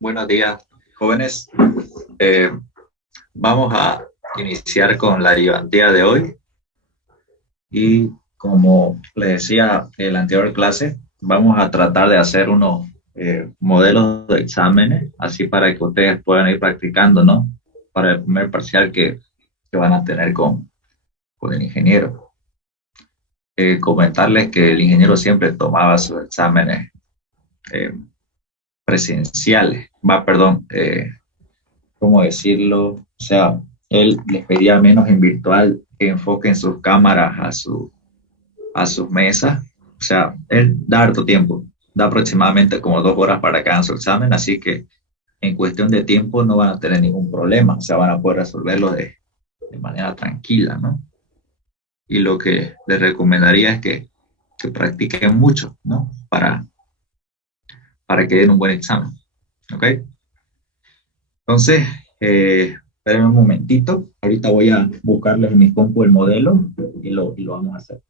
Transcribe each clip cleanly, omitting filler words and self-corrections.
Buenos días, jóvenes. Eh, Vamos a iniciar con la ayudantía de hoy y como les decía en la anterior clase, vamos a tratar de hacer unos modelos de exámenes, así para que ustedes puedan ir practicando, ¿no? Para el primer parcial que van a tener con el ingeniero. Comentarles que el ingeniero siempre tomaba sus exámenes eh, presenciales, perdón, ¿cómo decirlo? O sea, él les pedía menos en virtual que enfoquen sus cámaras a sus mesas. O sea, él da harto tiempo, da aproximadamente como 2 horas para que hagan su examen, así que en cuestión de tiempo no van a tener ningún problema, o sea, van a poder resolverlo de manera tranquila, ¿no? Y lo que les recomendaría es que practiquen mucho, ¿no? Para que den un buen examen, ¿ok? Entonces, espérenme un momentito. Ahorita voy a buscarles en mi compu el modelo y lo vamos a hacer.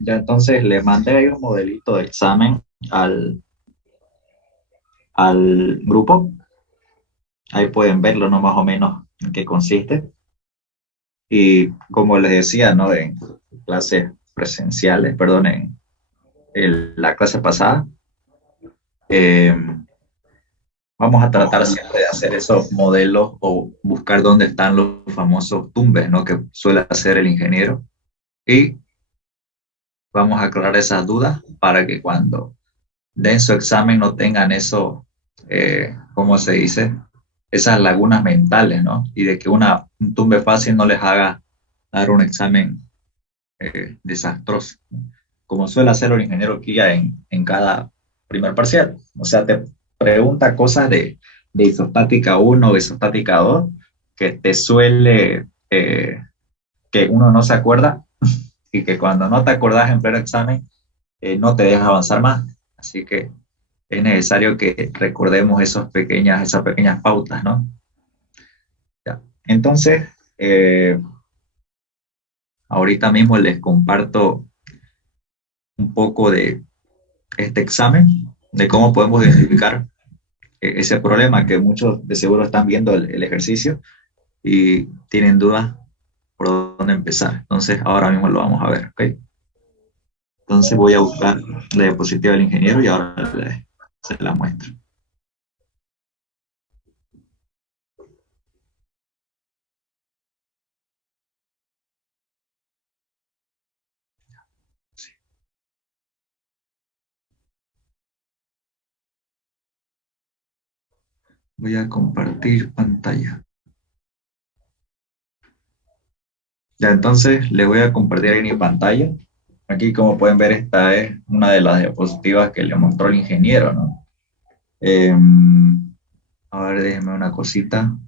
Ya entonces le mandé ahí un modelito de examen al, al grupo. Ahí pueden verlo, ¿no? Más o menos en qué consiste. Y como les decía, ¿no? En clases presenciales, perdón, en la clase pasada, eh, vamos a tratar siempre de hacer esos modelos o buscar dónde están los famosos tumbes, ¿no? Que suele hacer el ingeniero. Y vamos a aclarar esas dudas para que cuando den su examen no tengan eso, ¿cómo se dice? Esas lagunas mentales, ¿no? Y de que un tumbe fácil no les haga dar un examen desastroso, como suele hacer el ingeniero Kia en cada primer parcial. O sea, te pregunta cosas de isostática uno o isostática 2 que te suele, que uno no se acuerda y que cuando no te acordás en pleno examen, no te deja avanzar más. Así que es necesario que recordemos esas pequeñas pautas, ¿no? Ya. Entonces, ahorita mismo les comparto un poco de este examen, de cómo podemos identificar ese problema que muchos de seguro están viendo el ejercicio y tienen dudas por dónde empezar. Entonces, ahora mismo lo vamos a ver, ¿ok? Entonces voy a buscar la diapositiva del ingeniero y ahora se la muestro. Voy a compartir pantalla. Ya, entonces le voy a compartir en mi pantalla. Aquí, como pueden ver, esta es una de las diapositivas que le mostró el ingeniero, ¿no? Eh, a ver, déjenme una cosita,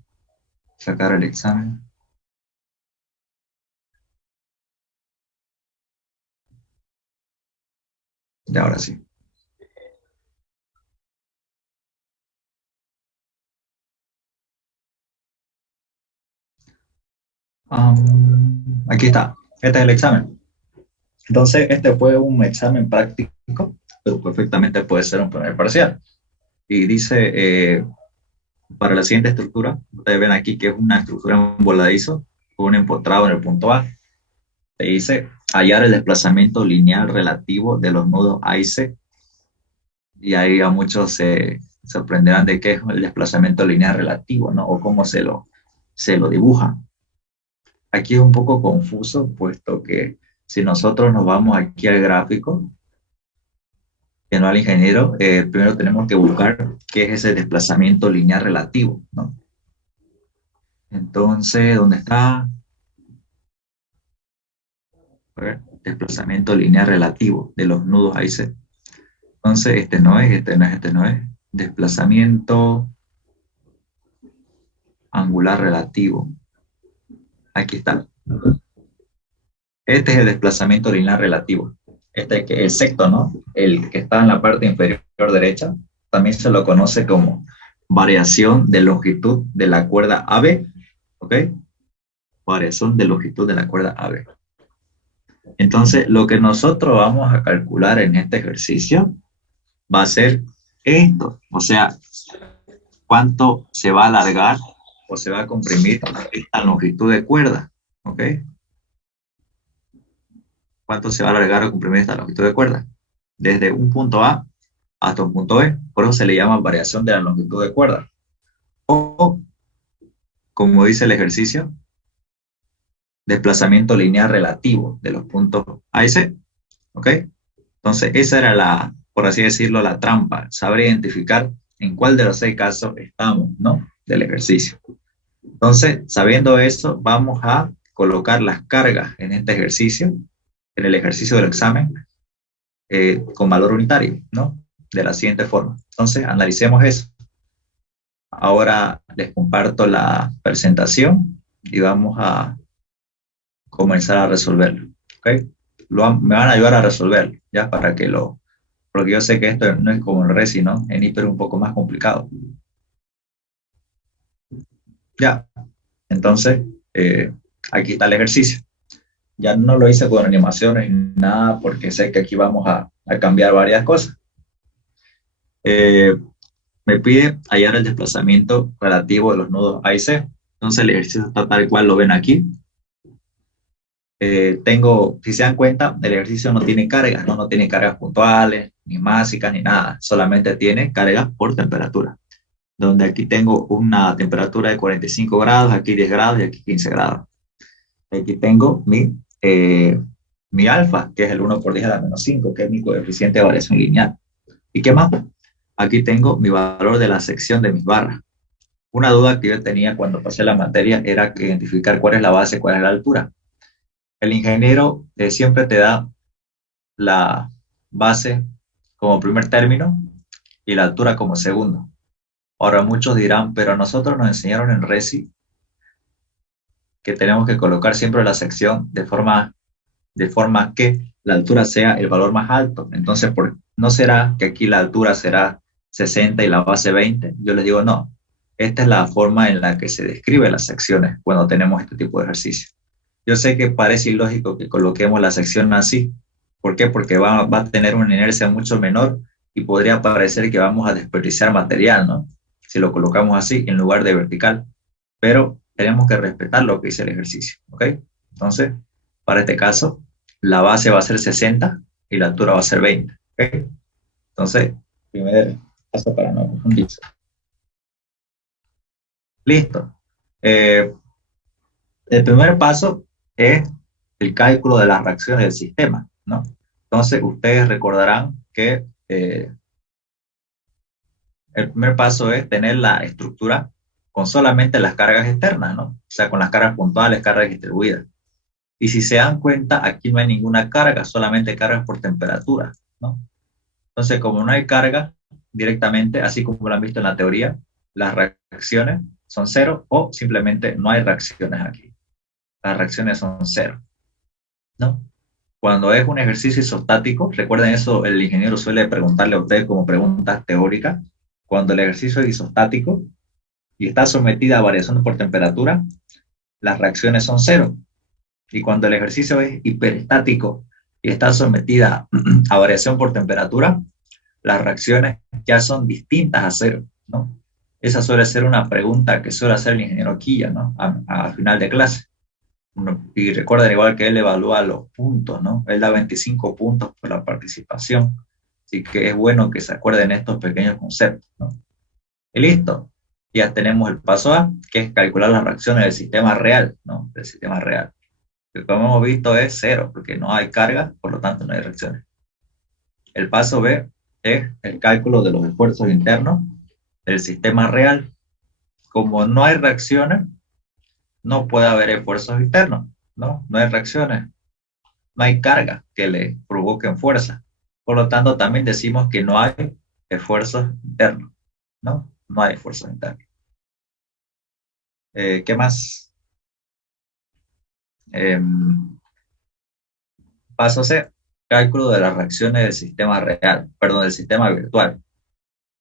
sacar el examen. Y ahora sí. Aquí está. Este es el examen. Entonces, este fue un examen práctico, pero perfectamente puede ser un primer parcial. Y dice, para la siguiente estructura, ustedes ven aquí que es una estructura en voladizo, con un empotrado en el punto A. Te dice hallar el desplazamiento lineal relativo de los nodos A y C. Y ahí a muchos se sorprenderán de qué es el desplazamiento lineal relativo, ¿no? O cómo se lo dibuja. Aquí es un poco confuso, puesto que si nosotros nos vamos aquí al gráfico, que no al ingeniero, primero tenemos que buscar qué es ese desplazamiento lineal relativo, ¿no? Entonces, ¿dónde está? A ver, desplazamiento lineal relativo de los nudos A y C. Entonces, este no es, este no es, este no es. Desplazamiento angular relativo. Aquí está. Este es el desplazamiento lineal relativo. Este que el sexto, ¿no? El que está en la parte inferior derecha, también se lo conoce como variación de longitud de la cuerda AB, ¿ok? Variación de longitud de la cuerda AB. Entonces, lo que nosotros vamos a calcular en este ejercicio va a ser esto, o sea, cuánto se va a alargar o se va a comprimir esta longitud de cuerda, ¿ok? Cuánto se va a alargar o comprimir esta longitud de cuerda, desde un punto A hasta un punto B. Por eso se le llama variación de la longitud de cuerda. O, como dice el ejercicio, desplazamiento lineal relativo de los puntos A y C. ¿Ok? Entonces, esa era la, por así decirlo, la trampa. Saber identificar en cuál de los 6 casos estamos, ¿no? Del ejercicio. Entonces, sabiendo eso, vamos a colocar las cargas en este ejercicio, en el ejercicio del examen, con valor unitario, ¿no? De la siguiente forma. Entonces, analicemos eso. Ahora les comparto la presentación y vamos a comenzar a resolverlo. ¿Ok? Me van a ayudar a resolverlo, ya para que porque yo sé que esto no es como el Resi, ¿no? En hiper un poco más complicado. Ya, entonces, aquí está el ejercicio. Ya no lo hice con animaciones ni nada porque sé que aquí vamos a cambiar varias cosas. Eh, Me pide hallar el desplazamiento relativo de los nodos A y C. Entonces el ejercicio está tal cual lo ven aquí. Si se dan cuenta, el ejercicio no tiene cargas, ¿no? No tiene cargas puntuales, ni básicas, ni nada. Solamente tiene cargas por temperatura. Donde aquí tengo una temperatura de 45 grados, aquí 10 grados y aquí 15 grados. Aquí tengo mi alfa, que es el 1 por 10 a la menos 5, que es mi coeficiente de variación lineal. ¿Y qué más? Aquí tengo mi valor de la sección de mis barras. Una duda que yo tenía cuando pasé la materia era que identificar cuál es la base, cuál es la altura. El ingeniero siempre te da la base como primer término y la altura como segundo. Ahora muchos dirán, pero a nosotros nos enseñaron en Resi que tenemos que colocar siempre la sección de forma que la altura sea el valor más alto. Entonces, ¿no será que aquí la altura será 60 y la base 20? Yo les digo, no. Esta es la forma en la que se describen las secciones cuando tenemos este tipo de ejercicio. Yo sé que parece ilógico que coloquemos la sección así. ¿Por qué? Porque va a tener una inercia mucho menor y podría parecer que vamos a desperdiciar material, ¿no? Si lo colocamos así en lugar de vertical. Pero tenemos que respetar lo que dice el ejercicio, ¿ok? Entonces, para este caso, la base va a ser 60 y la altura va a ser 20, ¿ok? Entonces, primer paso para no confundirse. Listo. Eh, el primer paso es el cálculo de las reacciones del sistema, ¿no? Entonces, ustedes recordarán que el primer paso es tener la estructura con solamente las cargas externas, ¿no? O sea, con las cargas puntuales, cargas distribuidas. Y si se dan cuenta, aquí no hay ninguna carga, solamente cargas por temperatura, ¿no? Entonces, como no hay carga directamente, así como lo han visto en la teoría, las reacciones son cero o simplemente no hay reacciones aquí. Las reacciones son cero, ¿no? Cuando es un ejercicio isostático, recuerden eso, el ingeniero suele preguntarle a ustedes como preguntas teóricas. Cuando el ejercicio es isostático y está sometida a variaciones por temperatura, las reacciones son cero. Y cuando el ejercicio es hiperestático y está sometida a variación por temperatura, las reacciones ya son distintas a cero, ¿no? Esa suele ser una pregunta que suele hacer el ingeniero Quilla, ¿no? A final de clase. Y recuerden igual que él evalúa los puntos, ¿no? Él da 25 puntos por la participación. Así que es bueno que se acuerden estos pequeños conceptos, ¿no? Y listo. Ya tenemos el paso A, que es calcular las reacciones del sistema real, ¿no? Del sistema real. Que como hemos visto es cero, porque no hay carga, por lo tanto no hay reacciones. El paso B es el cálculo de los esfuerzos internos del sistema real. Como no hay reacciones, no puede haber esfuerzos externos, ¿no? No hay reacciones, no hay carga que le provoquen fuerza. Por lo tanto, también decimos que no hay esfuerzos internos, ¿no? No hay esfuerzos internos. ¿Qué más? Eh, Paso C, cálculo de las reacciones del sistema real, perdón, del sistema virtual.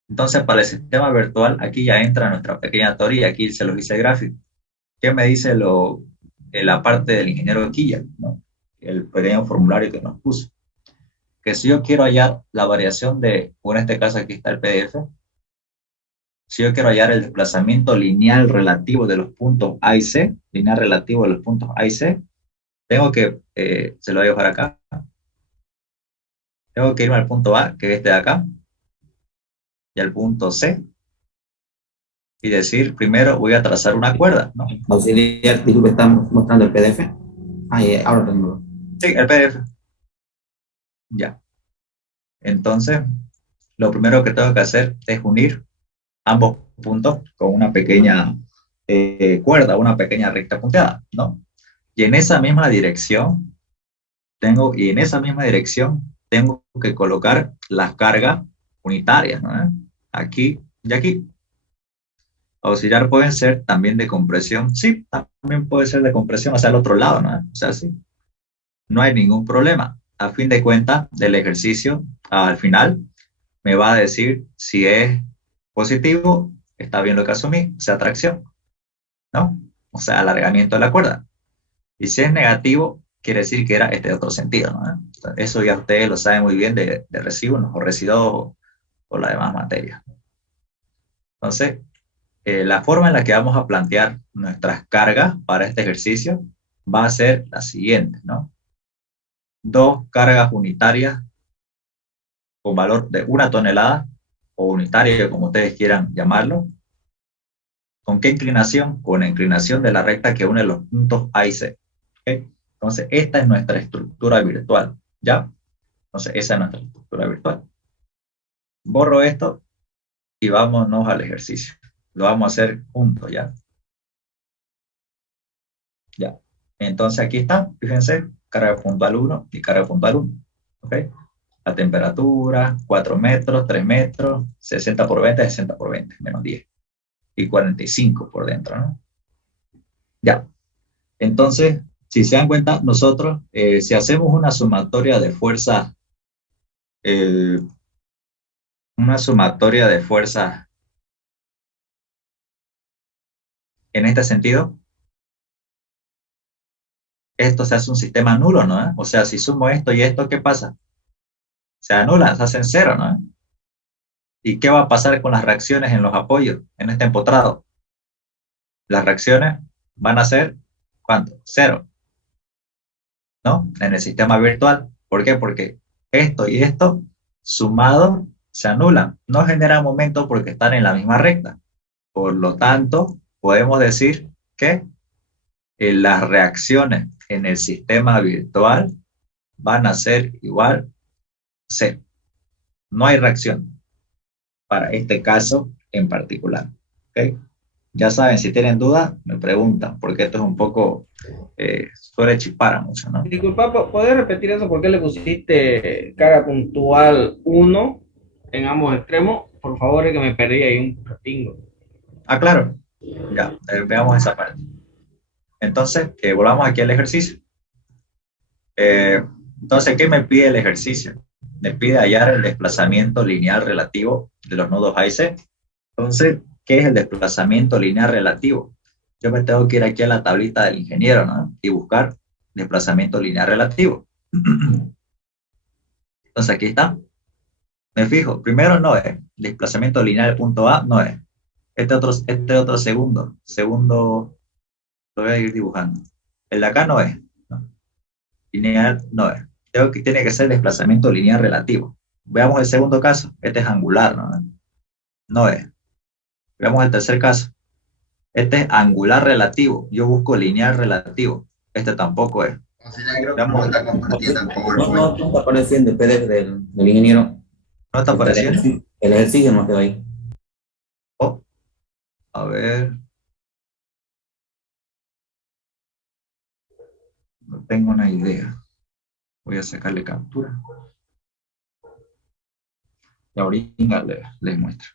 Entonces, para el sistema virtual, aquí ya entra nuestra pequeña teoría, aquí se los hice gráfico. ¿Qué me dice la parte del ingeniero Quilla, ¿no? El pequeño formulario que nos puso? Que si yo quiero hallar la variación en este caso aquí está el PDF, si yo quiero hallar el desplazamiento lineal relativo de los puntos A y C, lineal relativo de los puntos A y C, tengo que, se lo voy a dejar acá, tengo que irme al punto A, que es este de acá, y al punto C, y decir, primero voy a trazar una cuerda, ¿no? Auxiliar, disculpe, estamos mostrando el PDF. Ahora tengo. Sí, el PDF. Ya. Entonces, lo primero que tengo que hacer es unir ambos puntos con una pequeña cuerda, una pequeña recta punteada, ¿no? Y en esa misma dirección tengo que colocar las cargas unitarias, ¿no? Aquí y aquí. Auxiliar pueden ser también de compresión. Sí, también puede ser de compresión hacia el otro lado, ¿no? O sea, sí, no hay ningún problema. A fin de cuentas, del ejercicio, al final, me va a decir si es positivo, está bien lo que asumí, o sea, tracción, ¿no? O sea, alargamiento de la cuerda. Y si es negativo, quiere decir que era este otro sentido, ¿no? Entonces, eso ya ustedes lo saben muy bien de residuos o residuos o la demás materia. Entonces, la forma en la que vamos a plantear nuestras cargas para este ejercicio va a ser la siguiente, ¿no? Dos cargas unitarias con valor de 1 tonelada, o unitario, como ustedes quieran llamarlo. ¿Con qué inclinación? Con la inclinación de la recta que une los puntos A y C. ¿Okay? Entonces, esta es nuestra estructura virtual, ¿ya? Entonces, esa es nuestra estructura virtual. Borro esto y vámonos al ejercicio. Lo vamos a hacer juntos, ¿ya? Ya. Entonces, aquí está, fíjense, carga puntual 1 y carga puntual 1. ¿Ok? La temperatura, 4 metros, 3 metros, 60 por 20, 60 por 20, menos 10. Y 45 por dentro, ¿no? Ya. Entonces, si se dan cuenta, nosotros, si hacemos eh, una sumatoria de fuerzas en este sentido, esto se hace un sistema nulo, ¿no? O sea, si sumo esto y esto, ¿qué pasa? Se anulan, se hacen cero, ¿no? ¿Y qué va a pasar con las reacciones en los apoyos, en este empotrado? Las reacciones van a ser, ¿cuánto? Cero, ¿no? En el sistema virtual. ¿Por qué? Porque esto y esto sumados se anulan. No generan momento porque están en la misma recta. Por lo tanto, podemos decir que las reacciones en el sistema virtual van a ser igual a cero. No hay reacción para este caso en particular. ¿Okay? Ya saben, si tienen dudas, me preguntan, porque esto es un poco, suele chipar a mucho, ¿no? Disculpa, ¿puedes repetir eso? ¿Por qué le pusiste carga puntual 1 en ambos extremos? Por favor, es que me perdí ahí un ratingo. Ah, claro. Ya, veamos esa parte. Entonces, volvamos aquí al ejercicio. Eh, entonces, ¿qué me pide el ejercicio? Me pide hallar el desplazamiento lineal relativo de los nodos A y C. Entonces, ¿qué es el desplazamiento lineal relativo? Yo me tengo que ir aquí a la tablita del ingeniero, ¿no? Y buscar desplazamiento lineal relativo. Entonces, aquí está. Me fijo, primero no es. Desplazamiento lineal del punto A no es. Este otro segundo lo voy a ir dibujando. El de acá no es, ¿no? Lineal no es. Tiene que ser desplazamiento lineal relativo. Veamos el segundo caso. Este es angular, ¿no? No es. Veamos el tercer caso. Este es angular relativo. Yo busco lineal relativo. Este tampoco es. Veamos, No está apareciendo el PDF del ingeniero. ¿no está apareciendo? El ejercicio no quedó ahí. Oh, a ver. No tengo una idea. Voy a sacarle captura. Y ahorita les muestro.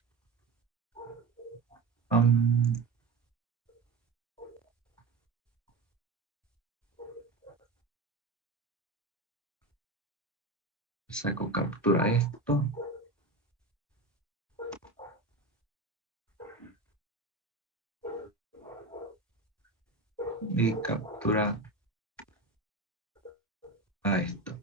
Saco captura esto. Y captura a esto.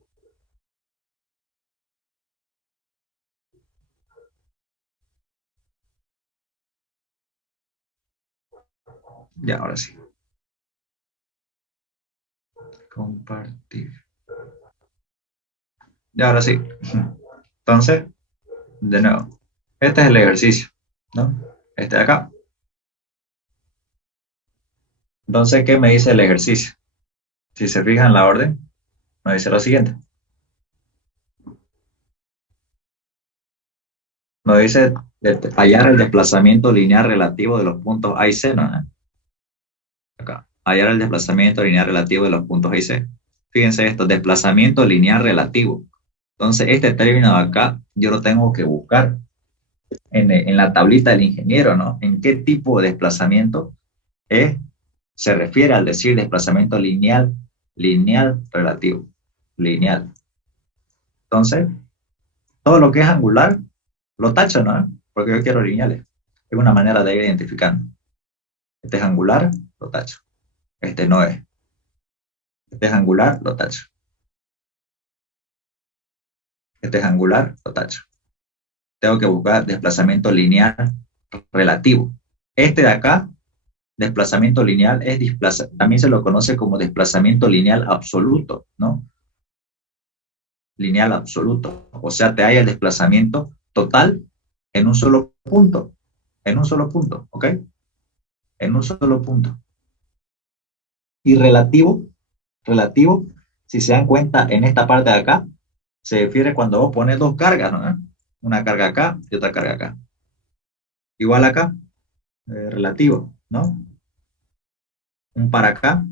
Ya, ahora sí. Compartir. Ya, ahora sí. Entonces, de nuevo, este es el ejercicio, ¿no? Este de acá. Entonces, ¿qué me dice el ejercicio? Si se fijan en la orden, me dice lo siguiente. Nos dice hallar el desplazamiento lineal relativo de los puntos A y C, ¿no? Acá. Hallar el desplazamiento lineal relativo de los puntos A y C. Fíjense esto, desplazamiento lineal relativo. Entonces, este término de acá, yo lo tengo que buscar en la tablita del ingeniero, ¿no? ¿En qué tipo de desplazamiento se refiere al decir desplazamiento lineal relativo? Lineal. Entonces, todo lo que es angular, lo tacho, ¿no? Porque yo quiero lineales. Es una manera de ir identificando. Este es angular, lo tacho. Este no es. Este es angular, lo tacho. Este es angular, lo tacho. Tengo que buscar desplazamiento lineal relativo. Este de acá, desplazamiento lineal, también se lo conoce como desplazamiento lineal absoluto, ¿no? Lineal absoluto. O sea, te hay el desplazamiento total en un solo punto. En un solo punto, ¿ok? En un solo punto. Y relativo, si se dan cuenta, en esta parte de acá, se refiere cuando vos pones dos cargas, ¿no? Una carga acá y otra carga acá. Igual acá, relativo, ¿no? Un para acá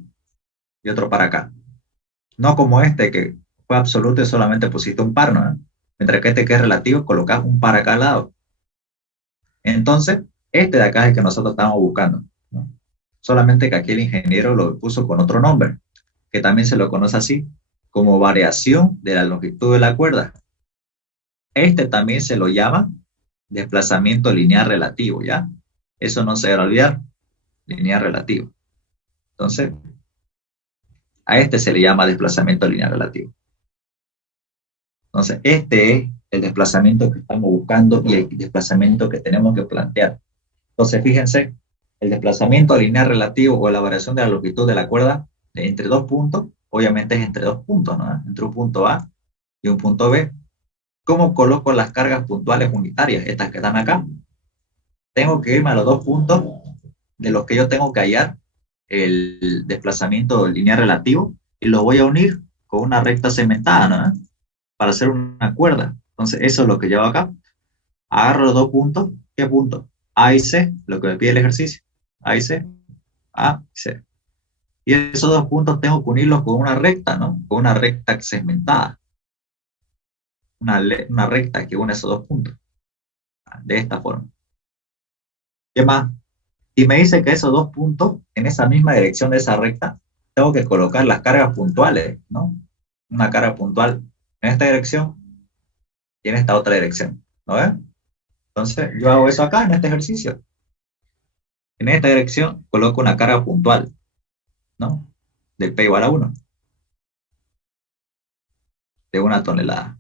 y otro para acá. No como este que fue absoluto y solamente pusiste un par, ¿no? Mientras que este que es relativo, colocas un par acá al lado. Entonces, este de acá es el que nosotros estamos buscando, ¿no? Solamente que aquí el ingeniero lo puso con otro nombre, que también se lo conoce así, como variación de la longitud de la cuerda. Este también se lo llama desplazamiento lineal relativo, ¿ya? Eso no se debe olvidar, lineal relativo. Entonces, a este se le llama desplazamiento lineal relativo. Entonces, este es el desplazamiento que estamos buscando y el desplazamiento que tenemos que plantear. Entonces, fíjense, el desplazamiento lineal relativo o la variación de la longitud de la cuerda entre dos puntos, obviamente es entre dos puntos, ¿no? Entre un punto A y un punto B. ¿Cómo coloco las cargas puntuales unitarias, estas que están acá? Tengo que irme a los dos puntos de los que yo tengo que hallar el desplazamiento lineal relativo y los voy a unir con una recta segmentada, ¿no? Para hacer una cuerda. Entonces, eso es lo que llevo acá. Agarro los dos puntos. ¿Qué puntos? A y C, lo que me pide el ejercicio. A y C, A y C. Y esos dos puntos tengo que unirlos con una recta, ¿no? Con una recta segmentada. Una recta que une esos dos puntos. De esta forma. ¿Qué más? Y me dice que esos dos puntos, en esa misma dirección de esa recta, tengo que colocar las cargas puntuales, ¿no? Una carga puntual en esta dirección y en esta otra dirección, ¿no ves? Entonces, yo hago eso acá en este ejercicio. En esta dirección coloco una carga puntual, ¿no? Del P igual a 1, de 1 tonelada.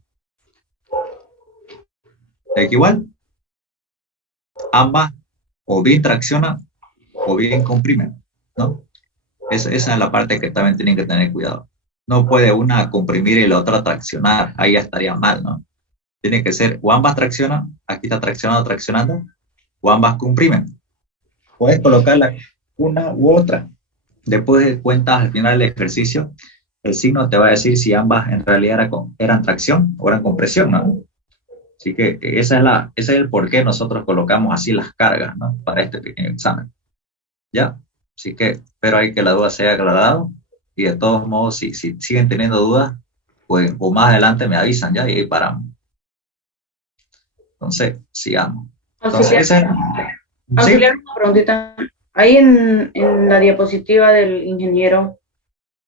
Es que igual, ambas o bien traccionan o bien comprimen, ¿no? Esa es la parte que también tienen que tener cuidado. No puede una comprimir y la otra traccionar, ahí ya estaría mal, ¿no? Tiene que ser o ambas traccionan, aquí está traccionando, o ambas comprimen. Puedes colocarla una u otra. Después de cuentas, al final del ejercicio, el signo te va a decir si ambas en realidad eran tracción o eran compresión, ¿no? Así que ese es el por qué nosotros colocamos así las cargas, ¿no? Para este pequeño examen. ¿Ya? Así que espero ahí que la duda sea aclarada y de todos modos, si siguen teniendo dudas, pues o más adelante me avisan, ¿ya? Y ahí paramos. Entonces, sigamos. Entonces, Auxiliar, ese es... ¿Sí? auxiliar, una preguntita. Ahí en la diapositiva del ingeniero,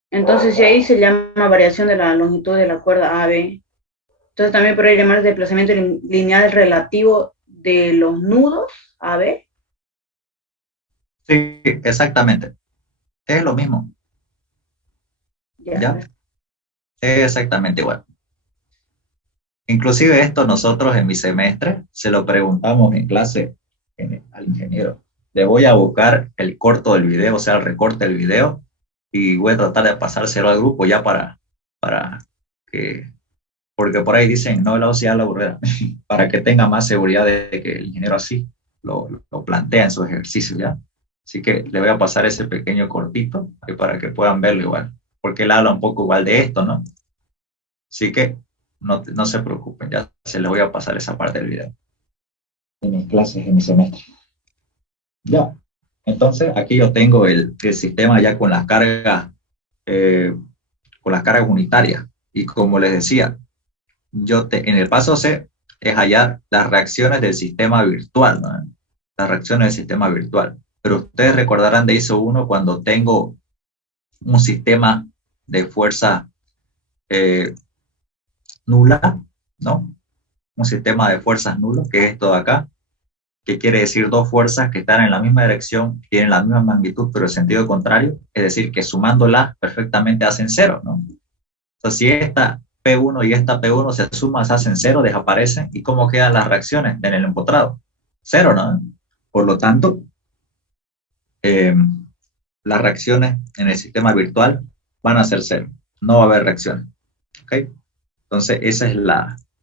entonces si ahí se llama variación de la longitud de la cuerda AB, entonces también podría llamar desplazamiento lineal relativo de los nudos AB. Sí, exactamente. Es lo mismo, Ya. ¿ya? Es exactamente igual. Inclusive esto nosotros en mi semestre se lo preguntamos en clase al ingeniero. Le voy a buscar el corto del video, o sea, el recorte del video, y voy a tratar de pasárselo al grupo ya para que, porque por ahí dicen, no, la OCA la aburrida, para que tenga más seguridad de que el ingeniero así lo plantea en sus ejercicios, ¿ya? Así que le voy a pasar ese pequeño cortito ahí para que puedan verlo igual, porque él habla un poco igual de esto, ¿no? Así que no se preocupen, ya se les voy a pasar esa parte del video. De mis clases, en mi semestre. Ya. Entonces, aquí yo tengo el sistema ya eh, con las cargas unitarias. Y como les decía, en el paso C es hallar las reacciones del sistema virtual, ¿no? Las reacciones del sistema virtual. Pero ustedes recordarán de ISO 1 cuando tengo un sistema de fuerza nula, ¿no? Un sistema de fuerzas nulo, que es esto de acá. ¿Qué quiere decir dos fuerzas que están en la misma dirección, tienen la misma magnitud, pero en sentido contrario? Es decir, que sumándolas perfectamente hacen cero, ¿no? Entonces, si esta P1 y esta P1 se suman, se hacen cero, desaparecen. ¿Y cómo quedan las reacciones en el empotrado? Cero, ¿no? Por lo tanto, eh, las reacciones en el sistema virtual van a ser cero. No va a haber reacciones. ¿Ok? Entonces, ese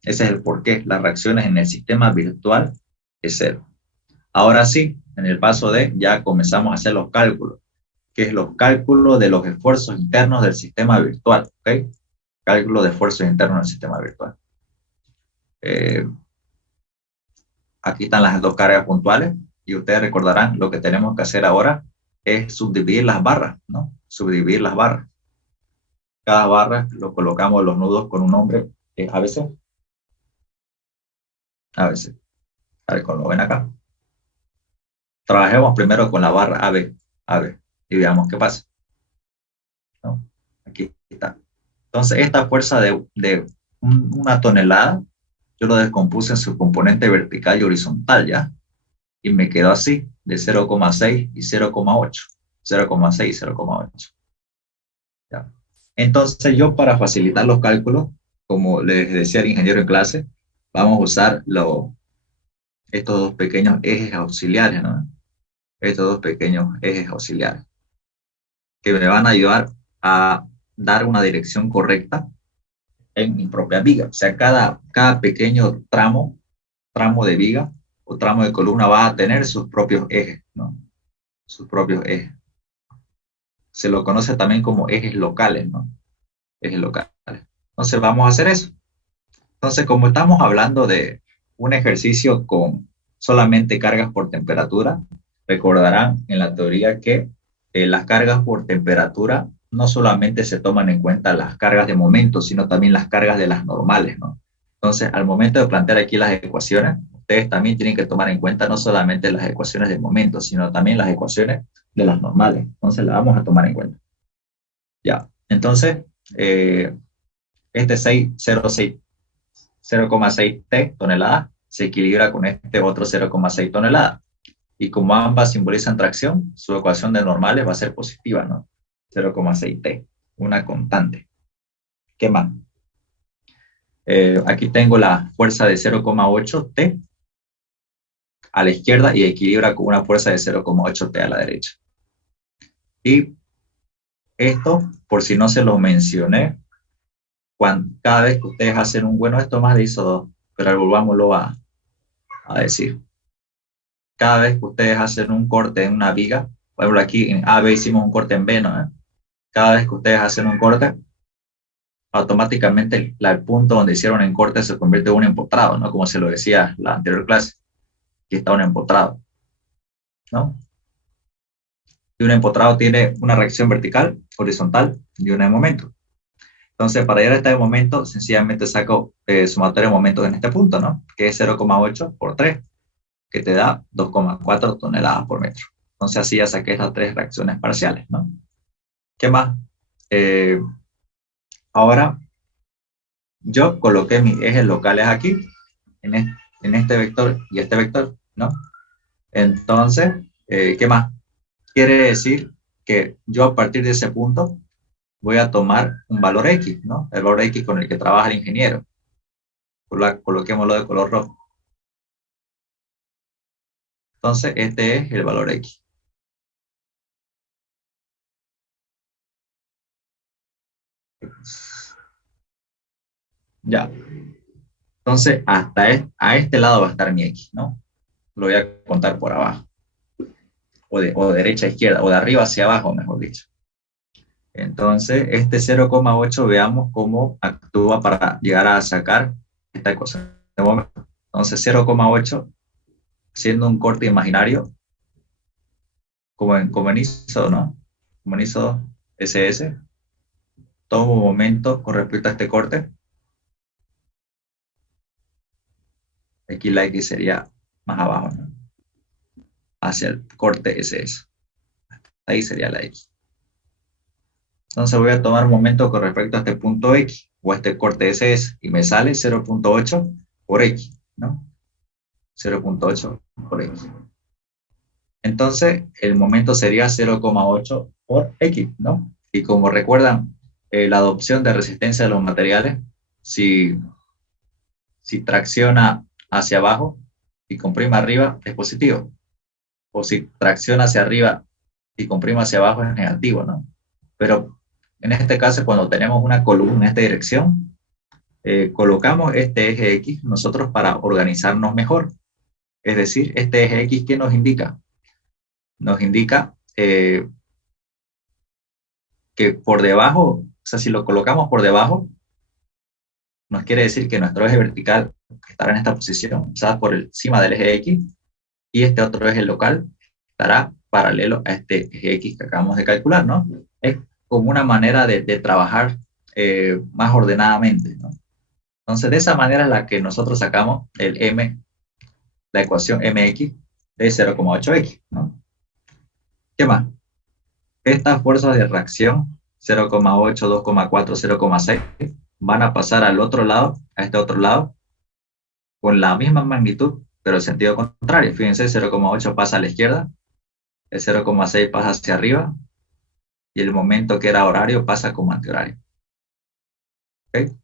es el porqué. Las reacciones en el sistema virtual es cero. Ahora sí, en el paso D ya comenzamos a hacer los cálculos, que es los cálculos de los esfuerzos internos del sistema virtual. ¿Ok? Cálculo de esfuerzos internos del sistema virtual. Aquí están las dos cargas puntuales y ustedes recordarán lo que tenemos que hacer ahora es subdividir las barras, ¿no? Subdividir las barras. Cada barra lo colocamos los nudos con un nombre, es ABC. ABC. A ver, como lo ven acá. Trabajemos primero con la barra AB, AB, y veamos qué pasa, ¿no? Aquí está. Entonces, esta fuerza de una tonelada, yo lo descompuse en su componente vertical y horizontal, ¿ya? Y me quedó así, de 0,6 y 0,8. 0,6 y 0,8. ¿Ya? Entonces, yo para facilitar los cálculos, como les decía el ingeniero en clase, vamos a usar estos dos pequeños ejes auxiliares, ¿no? Estos dos pequeños ejes auxiliares, que me van a ayudar a dar una dirección correcta en mi propia viga. O sea, cada pequeño tramo de viga o tramo de columna va a tener sus propios ejes, ¿no? Sus propios ejes. Se lo conoce también como ejes locales, ¿no? Ejes locales. Entonces vamos a hacer eso. Entonces, como estamos hablando de un ejercicio con solamente cargas por temperatura, recordarán en la teoría que las cargas por temperatura no solamente se toman en cuenta las cargas de momento, sino también las cargas de las normales, ¿no? Entonces, al momento de plantear aquí las ecuaciones, ustedes también tienen que tomar en cuenta no solamente las ecuaciones de momento, sino también las ecuaciones de las normales. Entonces, las vamos a tomar en cuenta. Ya, entonces, este 0,6 T toneladas se equilibra con este otro 0,6 toneladas. Y como ambas simbolizan tracción, su ecuación de normales va a ser positiva, ¿no? 0,6 T, una constante. ¿Qué más? Aquí tengo la fuerza de 0,8 T a la izquierda y equilibra con una fuerza de 0,8 T a la derecha. Y esto, por si no se lo mencioné, cada vez que ustedes hacen bueno, esto más de ISO 2, pero volvámoslo a decir. Cada vez que ustedes hacen un corte en una viga, por ejemplo aquí en AB hicimos un corte en B, ¿no? Cada vez que ustedes hacen un corte, automáticamente el punto donde hicieron el corte se convierte en un empotrado, ¿no? Como se lo decía en la anterior clase, aquí está un empotrado, ¿no? Y un empotrado tiene una reacción vertical, horizontal y una de momento. Entonces, para llegar a este momento, sencillamente saco sumatorio de momentos en este punto, ¿no? Que es 0,8 por 3, que te da 2,4 toneladas por metro. Entonces, así ya saqué estas tres reacciones parciales, ¿no? ¿Qué más? Ahora, yo coloqué mis ejes locales aquí, en este vector y este vector, ¿no? Entonces, ¿qué más? Quiere decir que yo a partir de ese punto voy a tomar un valor X, ¿no? El valor X con el que trabaja el ingeniero. Coloquémoslo de color rojo. Entonces, este es el valor X. Ya. Entonces, a este lado va a estar mi X, ¿no? Lo voy a contar por abajo. O de derecha a izquierda, o de arriba hacia abajo, mejor dicho. Entonces, este 0,8 veamos cómo actúa para llegar a sacar esta ecuación de momento. Entonces, 0,8, siendo un corte imaginario, como en ISO, ¿no? Como en ISO SS, tomo un momento con respecto a este corte. Aquí la X sería más abajo, ¿no? Hacia el corte SS. Ahí sería la X. Entonces voy a tomar un momento con respecto a este punto X o a este corte SS y me sale 0,8 por X, ¿no? 0,8 por X. Entonces, el momento sería 0,8 por X, ¿no? Y como recuerdan, la adopción de resistencia de los materiales, si, si tracciona hacia abajo y comprime arriba, es positivo. O si tracciona hacia arriba y comprime hacia abajo, es negativo, ¿no? Pero en este caso, cuando tenemos una columna en esta dirección, colocamos este eje X nosotros para organizarnos mejor. Es decir, este eje X, ¿qué nos indica? Nos indica que por debajo, o sea, si lo colocamos por debajo, nos quiere decir que nuestro eje vertical estará en esta posición, o sea, por encima del eje X, y este otro eje local estará paralelo a este eje X que acabamos de calcular, ¿no? Es como una manera de trabajar más ordenadamente, ¿no? Entonces, de esa manera es la que nosotros sacamos el M, la ecuación MX de 0,8X, ¿no? ¿Qué más? Estas fuerzas de reacción 0,8, 2,4, 0,6 van a pasar al otro lado, a este otro lado, con la misma magnitud, pero en sentido contrario. Fíjense, 0,8 pasa a la izquierda, el 0,6 pasa hacia arriba, y el momento que era horario pasa como antihorario. ¿Okay?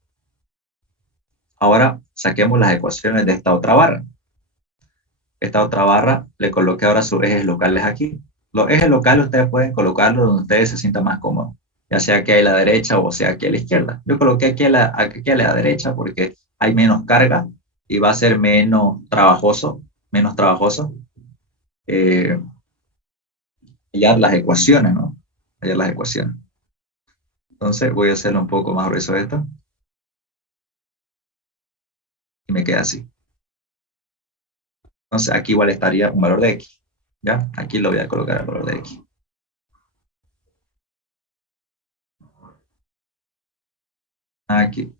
Ahora saquemos las ecuaciones de esta otra barra. Esta otra barra le coloqué ahora sus ejes locales aquí. Los ejes locales ustedes pueden colocarlos donde ustedes se sientan más cómodos, ya sea aquí a la derecha o sea aquí a la izquierda. Yo coloqué aquí aquí a la derecha porque hay menos carga y va a ser menos trabajoso hallar las ecuaciones, ¿no? Hallar las ecuaciones. Entonces voy a hacerlo un poco más grueso esto y me queda así. Entonces aquí igual estaría un valor de X, ¿ya? Aquí lo voy a colocar el valor de X. Aquí.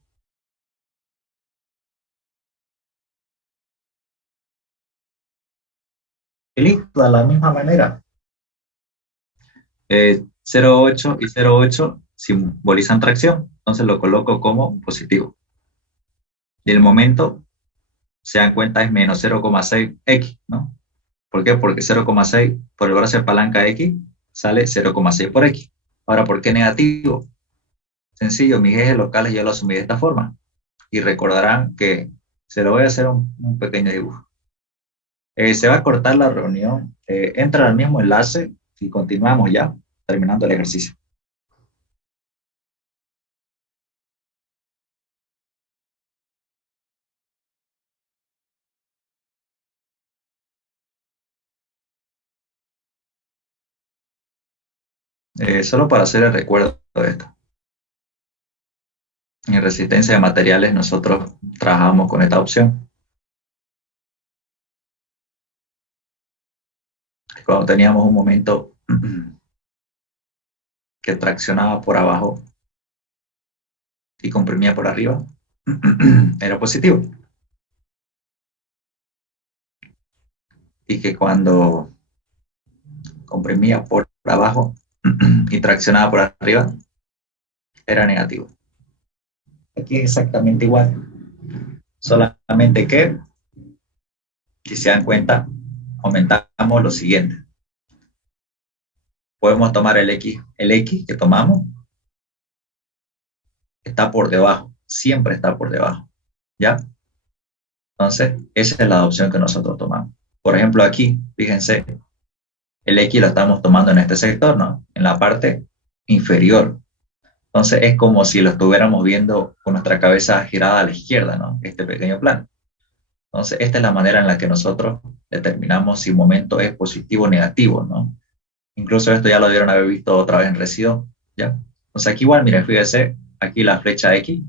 Y listo, de la misma manera. 0,8 y 0,8 simbolizan tracción, entonces lo coloco como positivo. Y el momento, se dan cuenta, es menos 0,6x, ¿no? ¿Por qué? Porque 0,6 por el brazo de palanca X sale 0,6 por X. Ahora, ¿por qué negativo? Sencillo, mis ejes locales yo lo asumí de esta forma. Y recordarán que se lo voy a hacer un pequeño dibujo. Se va a cortar la reunión, entra al mismo enlace y continuamos ya, terminando el ejercicio. Solo para hacer el recuerdo de esto. En resistencia de materiales nosotros trabajamos con esta opción. Cuando teníamos un momento que traccionaba por abajo y comprimía por arriba, era positivo. Y que cuando comprimía por abajo y traccionaba por arriba, era negativo. Aquí es exactamente igual. Solamente que, si se dan cuenta, aumentamos lo siguiente. Podemos tomar el X que tomamos, está por debajo, siempre está por debajo, ¿ya? Entonces, esa es la adopción que nosotros tomamos. Por ejemplo, aquí, fíjense, el X lo estamos tomando en este sector, ¿no? En la parte inferior. Entonces, es como si lo estuviéramos viendo con nuestra cabeza girada a la izquierda, ¿no? Este pequeño plano. Entonces, esta es la manera en la que nosotros determinamos si un momento es positivo o negativo, ¿no? Incluso esto ya lo debieron haber visto otra vez en residuo, ¿ya? Entonces, aquí igual, miren, fíjense, aquí la flecha X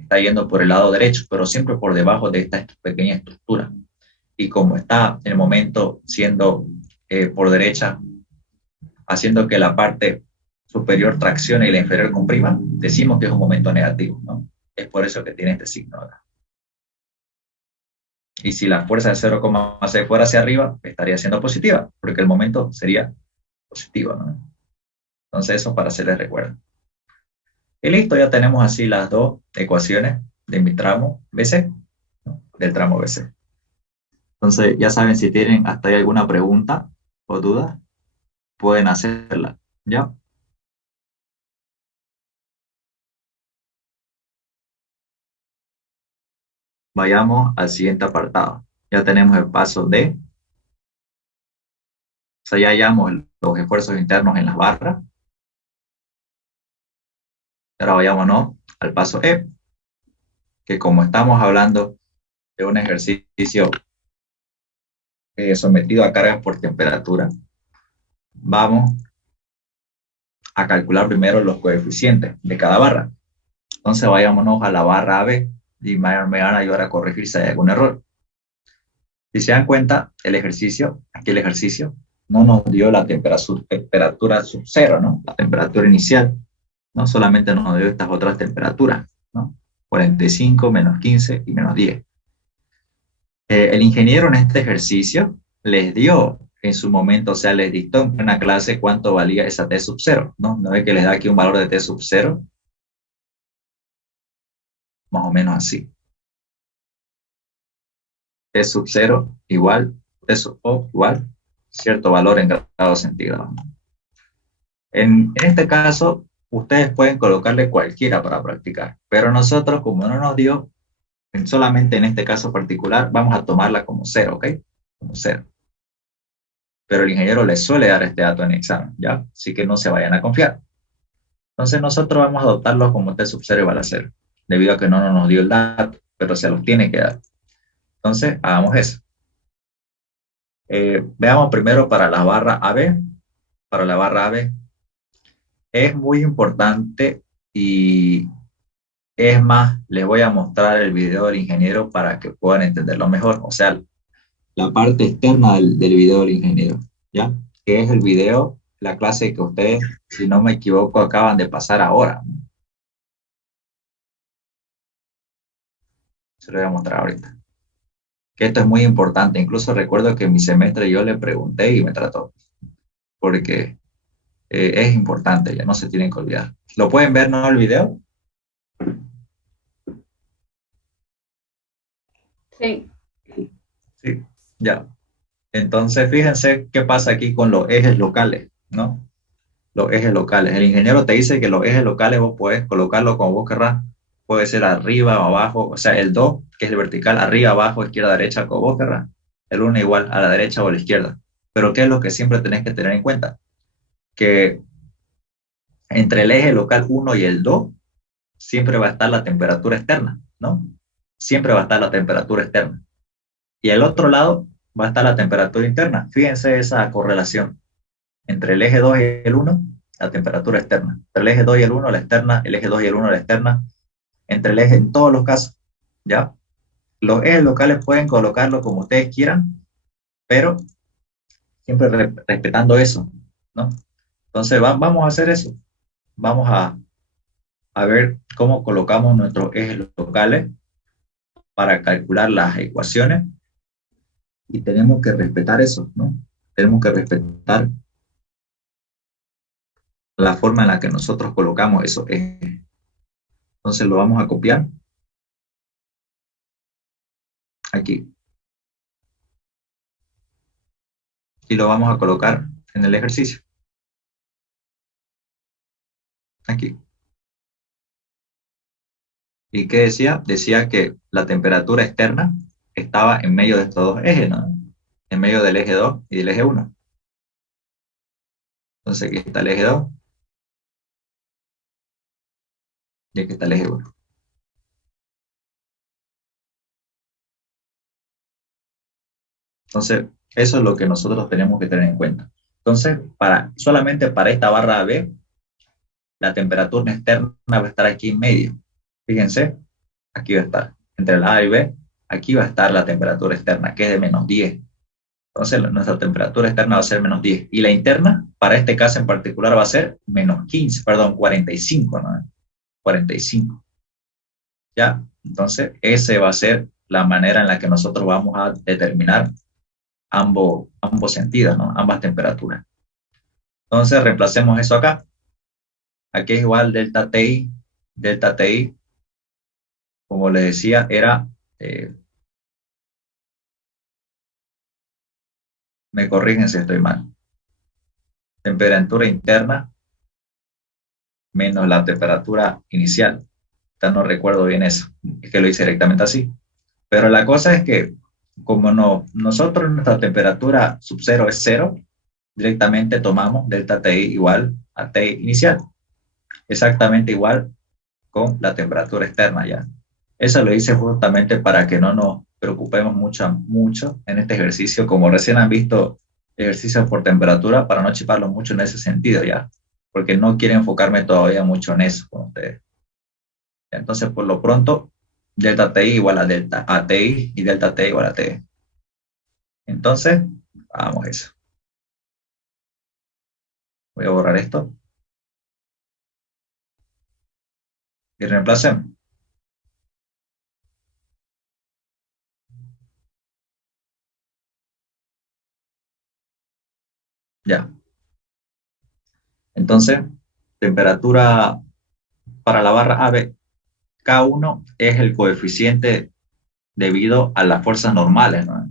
está yendo por el lado derecho, pero siempre por debajo de esta pequeña estructura. Y como está el momento siendo por derecha, haciendo que la parte superior traccione y la inferior comprima, decimos que es un momento negativo, ¿no? Es por eso que tiene este signo acá. Y si la fuerza de 0,6 fuera hacia arriba, estaría siendo positiva, porque el momento sería positivo, ¿no? Entonces eso para hacerles recuerdo. Y listo, ya tenemos así las dos ecuaciones de mi tramo BC, ¿no? Del tramo BC. Entonces, ya saben, si tienen hasta ahí alguna pregunta o duda, pueden hacerla, ¿ya? Vayamos al siguiente apartado. Ya tenemos el paso D. O sea, ya hallamos los esfuerzos internos en las barras. Ahora vayámonos al paso E, que como estamos hablando de un ejercicio sometido a cargas por temperatura, vamos a calcular primero los coeficientes de cada barra. Entonces vayámonos a la barra AB y me van a ayudar a corregir si hay algún error. Si se dan cuenta, aquí el ejercicio, no nos dio la temperatura sub cero, ¿no? La temperatura inicial, ¿no? Solamente nos dio estas otras temperaturas, ¿no? 45, menos 15 y menos 10. El ingeniero en este ejercicio les dio en su momento, o sea, les dictó en una clase cuánto valía esa T sub cero, ¿no? ¿No ve que les da aquí un valor de T sub cero? Más o menos así. T sub cero igual, T sub O igual, cierto valor en grados centígrados. En este caso, ustedes pueden colocarle cualquiera para practicar, pero nosotros, como no nos dio, solamente en este caso particular, vamos a tomarla como cero, ¿ok? Como cero. Pero el ingeniero les suele dar este dato en el examen, ¿ya? Así que no se vayan a confiar. Entonces nosotros vamos a adoptarlo como T sub cero igual a cero, debido a que no nos dio el dato, pero se los tiene que dar. Entonces, hagamos eso. Veamos primero para la barra AB. Para la barra AB es muy importante y es más, les voy a mostrar el video del ingeniero para que puedan entenderlo mejor. O sea, la parte externa del video del ingeniero, ¿ya? Que es el video, la clase que ustedes, si no me equivoco, acaban de pasar ahora, ¿no? Se lo voy a mostrar ahorita. Que esto es muy importante. Incluso recuerdo que en mi semestre yo le pregunté y me trató. Porque es importante, ya no se tienen que olvidar. ¿Lo pueden ver, no, el video? Sí. Sí, ya. Entonces, fíjense qué pasa aquí con los ejes locales, ¿no? Los ejes locales. El ingeniero te dice que los ejes locales vos puedes colocarlo como vos querrás. Puede ser arriba o abajo. O sea, el 2, que es el vertical, arriba, abajo, izquierda, derecha, como vos querrás. El 1 igual a la derecha o a la izquierda. Pero ¿qué es lo que siempre tenés que tener en cuenta? Que entre el eje local 1 y el 2 siempre va a estar la temperatura externa, ¿no? Siempre va a estar la temperatura externa. Y al otro lado va a estar la temperatura interna. Fíjense esa correlación. Entre el eje 2 y el 1, la temperatura externa. Entre el eje 2 y el 1, la externa. El eje 2 y el 1, la externa. Entre el eje, en todos los casos, ¿ya? Los ejes locales pueden colocarlo como ustedes quieran, pero siempre respetando eso, ¿no? Entonces, vamos a hacer eso. Vamos a ver cómo colocamos nuestros ejes locales para calcular las ecuaciones y tenemos que respetar eso, ¿no? Tenemos que respetar la forma en la que nosotros colocamos esos ejes. Entonces lo vamos a copiar aquí y lo vamos a colocar en el ejercicio, aquí. ¿Y qué decía? Decía que la temperatura externa estaba en medio de estos dos ejes, ¿no? En medio del eje 2 y del eje 1. Entonces aquí está el eje 2 y aquí está el eje 1. Entonces, eso es lo que nosotros tenemos que tener en cuenta. Entonces, solamente para esta barra B, la temperatura externa va a estar aquí en medio. Fíjense, aquí va a estar. Entre el A y B, aquí va a estar la temperatura externa, que es de menos 10. Entonces, nuestra temperatura externa va a ser menos 10. Y la interna, para este caso en particular, va a ser menos 15, perdón, 45, ¿no? 45. ¿Ya? Entonces, esa va a ser la manera en la que nosotros vamos a determinar ambos sentidos, ¿no? Ambas temperaturas. Entonces, reemplacemos eso acá. Aquí es igual delta TI. Delta TI, como les decía, era Me corrigen si estoy mal. Temperatura interna menos la temperatura inicial. Ya no recuerdo bien eso, es que lo hice directamente así. Pero la cosa es que, como no, nosotros nuestra temperatura sub cero es cero, directamente tomamos delta Ti igual a Ti inicial. Exactamente igual con la temperatura externa ya. Eso lo hice justamente para que no nos preocupemos mucho en este ejercicio, como recién han visto ejercicios por temperatura, para no chiparlo mucho en ese sentido ya, porque no quiero enfocarme todavía mucho en eso con ustedes. Entonces, por lo pronto, delta Ti igual a delta a Ti y delta T igual a T. Entonces, hagamos eso. Voy a borrar esto y reemplacemos. Ya. Entonces, temperatura para la barra AB, K1 es el coeficiente debido a las fuerzas normales, ¿no?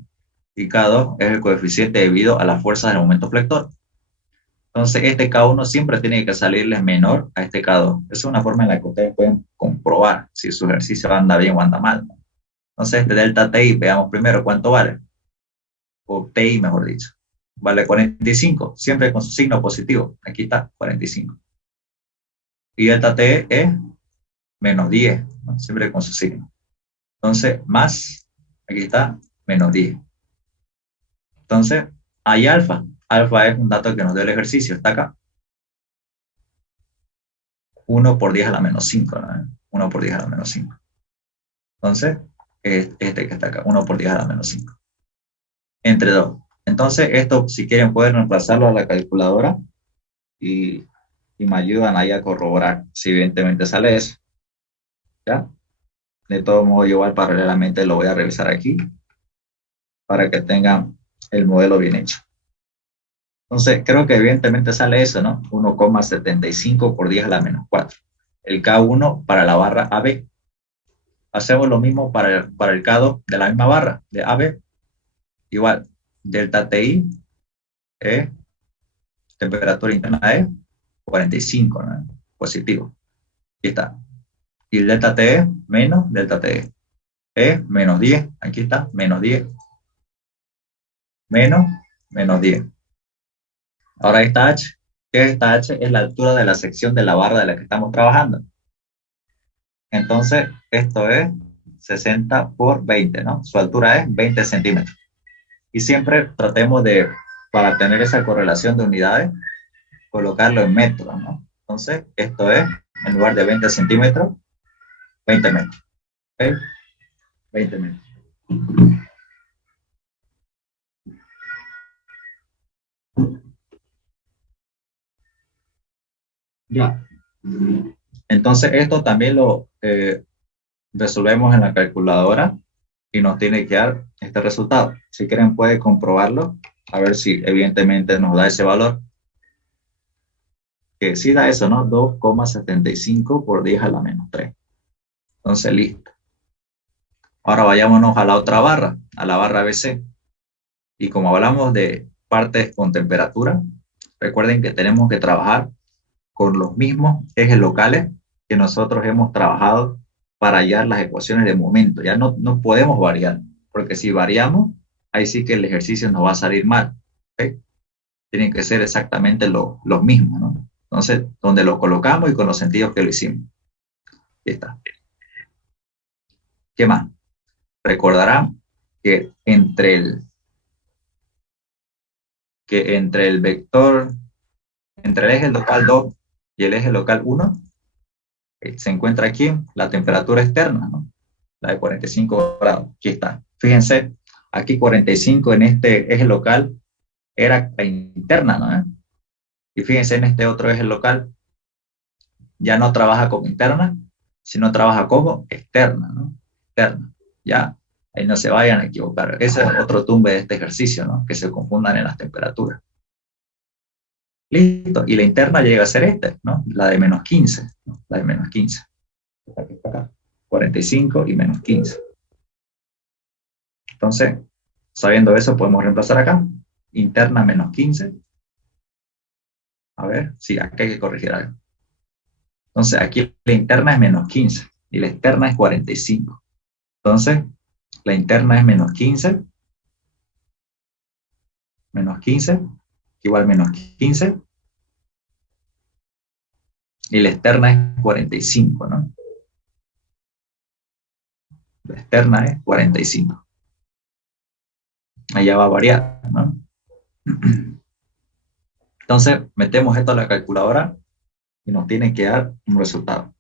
Y K2 es el coeficiente debido a las fuerzas del momento flector. Entonces, este K1 siempre tiene que salirles menor a este K2. Esa es una forma en la que ustedes pueden comprobar si su ejercicio anda bien o anda mal, ¿no? Entonces, este delta Ti, veamos primero cuánto vale, o Ti mejor dicho. Vale 45, siempre con su signo positivo. Aquí está, 45. Y delta T es menos 10, ¿no? Siempre con su signo. Entonces, más, aquí está, menos 10. Entonces, hay alfa. Alfa es un dato que nos dio el ejercicio, está acá. 1 por 10 a la menos 5, ¿no? 1 por 10 a la menos 5. Entonces, es este que está acá, 1 por 10 a la menos 5. Entre 2. Entonces, esto, si quieren, pueden reemplazarlo a la calculadora y me ayudan ahí a corroborar si evidentemente sale eso. ¿Ya? De todo modo, yo igual paralelamente lo voy a revisar aquí para que tengan el modelo bien hecho. Entonces, creo que evidentemente sale eso, ¿no? 1,75 por 10 a la menos 4. El K1 para la barra AB. Hacemos lo mismo para el K2 de la misma barra, de AB. Igual, delta Ti es, temperatura interna es 45, ¿no? Positivo. Aquí está. Y el delta T es menos delta T es menos 10. Aquí está, menos 10. Menos 10. Ahora esta H, ¿qué es esta H? Es la altura de la sección de la barra de la que estamos trabajando. Entonces, esto es 60 por 20, ¿no? Su altura es 20 centímetros. Y siempre tratemos de, para tener esa correlación de unidades, colocarlo en metros, ¿no? Entonces, esto es, en lugar de 20 centímetros, 20 metros. ¿Ok? 20 metros. Ya. Entonces, esto también lo resolvemos en la calculadora y nos tiene que dar este resultado. Si quieren, pueden comprobarlo, a ver si evidentemente nos da ese valor. Que sí da eso, ¿no? 2,75 por 10 a la menos 3. Entonces, listo. Ahora vayámonos a la otra barra, a la barra BC. Y como hablamos de partes con temperatura, recuerden que tenemos que trabajar con los mismos ejes locales que nosotros hemos trabajado para hallar las ecuaciones de momento. Ya no podemos variar, porque si variamos, ahí sí que el ejercicio nos va a salir mal. ¿Okay? Tienen que ser exactamente los mismos, ¿no? Entonces, donde lo colocamos y con los sentidos que lo hicimos. Ahí está. ¿Qué más? Recordarán que entre el vector, entre el eje local 2 y el eje local 1, se encuentra aquí la temperatura externa, ¿no? La de 45 grados. Aquí está. Fíjense, aquí 45 en este eje local era la interna, ¿no? Y fíjense en este otro eje local, ya no trabaja como interna, sino trabaja como externa, ¿no? Externa. Ya, ahí no se vayan a equivocar. Ese es otro tumbe de este ejercicio, ¿no? Que se confundan en las temperaturas. Listo. Y la interna llega a ser esta, ¿no? La de menos 15, ¿no? La de menos 15. Aquí está acá. 45 y menos 15. Entonces, sabiendo eso, podemos reemplazar acá. interna menos 15. A ver, sí, aquí hay que corregir algo. Entonces, aquí la interna es menos 15 y la externa es 45. Entonces, la interna es menos 15, igual menos 15, y la externa es 45, ¿no? La externa es 45. Allá va a variar, ¿no? Entonces, metemos esto a la calculadora y nos tiene que dar un resultado.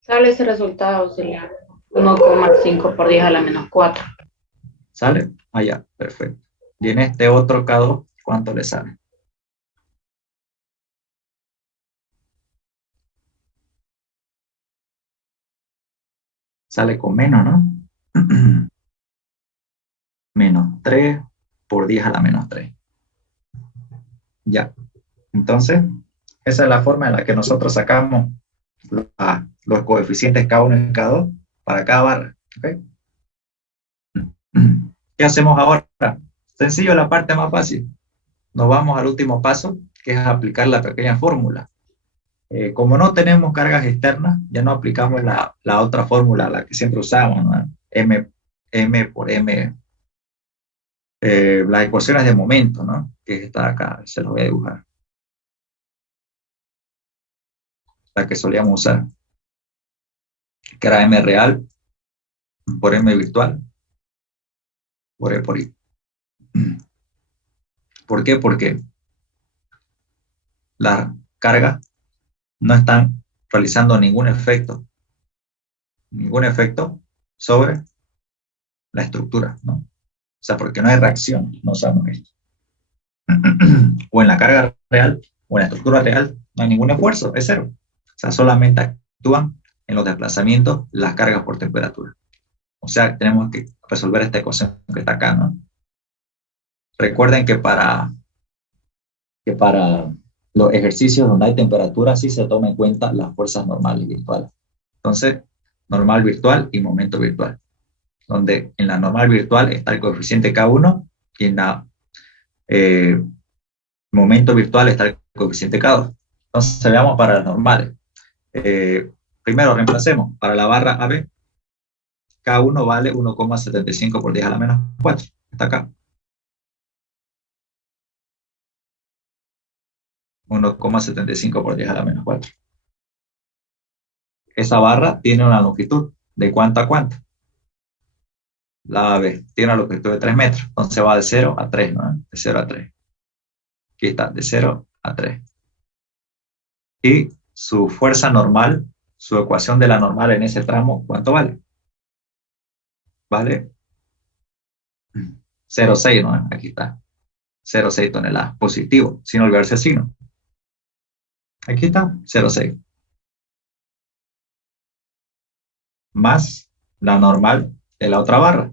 Sale ese resultado, sería 1,5 por 10 a la menos 4. ¿Sale? Allá, perfecto. Y en este otro K2, ¿cuánto le sale? Sale con menos, ¿no? Menos 3 por 10 a la menos 3. Ya. Entonces, esa es la forma en la que nosotros sacamos los coeficientes K1 y K2 para cada barra. ¿Okay? ¿Qué hacemos ahora? Sencillo, la parte más fácil. Nos vamos al último paso, que es aplicar la pequeña fórmula. Como no tenemos cargas externas, ya no aplicamos la otra fórmula, la que siempre usamos, ¿no? M por M, las ecuaciones de momento, ¿no? Que está acá, se los voy a dibujar. La que solíamos usar, que era M real por M virtual por E por I. ¿Por qué? Porque las cargas no están realizando ningún efecto sobre la estructura, ¿no? O sea, porque no hay reacción, no usamos esto. O en la carga real, o en la estructura real, no hay ningún esfuerzo, es cero. O sea, solamente actúan en los desplazamientos las cargas por temperatura. O sea, tenemos que resolver esta ecuación que está acá, ¿no? Recuerden que para los ejercicios donde hay temperatura sí se toma en cuenta las fuerzas normales virtuales. Entonces, normal virtual y momento virtual, donde en la normal virtual está el coeficiente K1 y en la momento virtual está el coeficiente K2. Entonces, veamos para las normales. Primero, reemplacemos. Para la barra AB, K1 vale 1,75 por 10 a la menos 4. Está acá. 1,75 por 10 a la menos 4. Esa barra tiene una longitud de cuánto a cuánto. La AB tiene una longitud de 3 metros. Entonces va de 0 a 3, ¿no? De 0 a 3. Aquí está, de 0 a 3. Y su fuerza normal, su ecuación de la normal en ese tramo, ¿cuánto vale? Vale 0,6, ¿no? Aquí está. 0,6 toneladas. Positivo, sin olvidarse el signo. Aquí está, 0,6. Más la normal de la otra barra.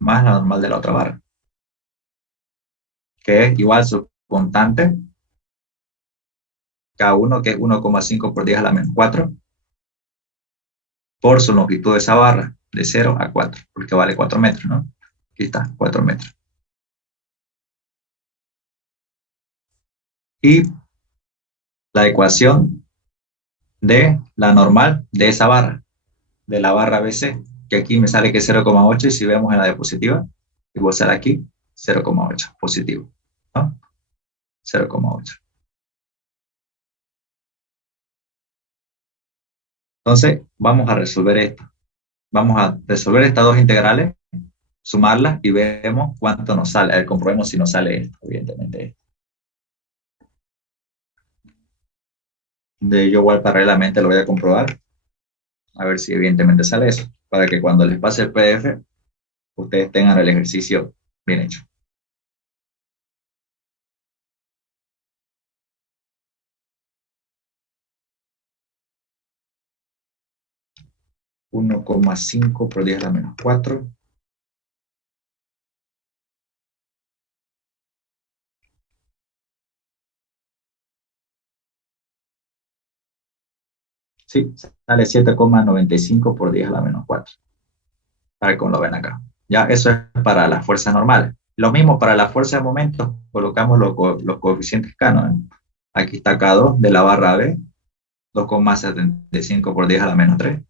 Más la normal de la otra barra. Que es igual su constante. K1, que es 1,5 por 10 a la menos 4. Por su longitud de esa barra, de 0 a 4. Porque vale 4 metros, ¿no? Aquí está, 4 metros. Y la ecuación de la normal de esa barra, de la barra BC, que aquí me sale que es 0,8 y si vemos en la diapositiva, igual sale aquí 0,8 positivo, ¿no? 0,8. Entonces, vamos a resolver esto. Vamos a resolver estas dos integrales, sumarlas y vemos cuánto nos sale. A ver, comprobemos si nos sale esto, evidentemente esto. Yo igual paralelamente lo voy a comprobar, a ver si evidentemente sale eso, para que cuando les pase el PDF, ustedes tengan el ejercicio bien hecho. (1,5 por 10 a la menos 4). Sí, sale 7,95 por 10 a la menos 4. Para que lo ven acá. Ya, eso es para las fuerzas normales. Lo mismo para la fuerza de momento, colocamos los coeficientes K, ¿no? Aquí está K2 de la barra B, 2,75 por 10 a la menos 3,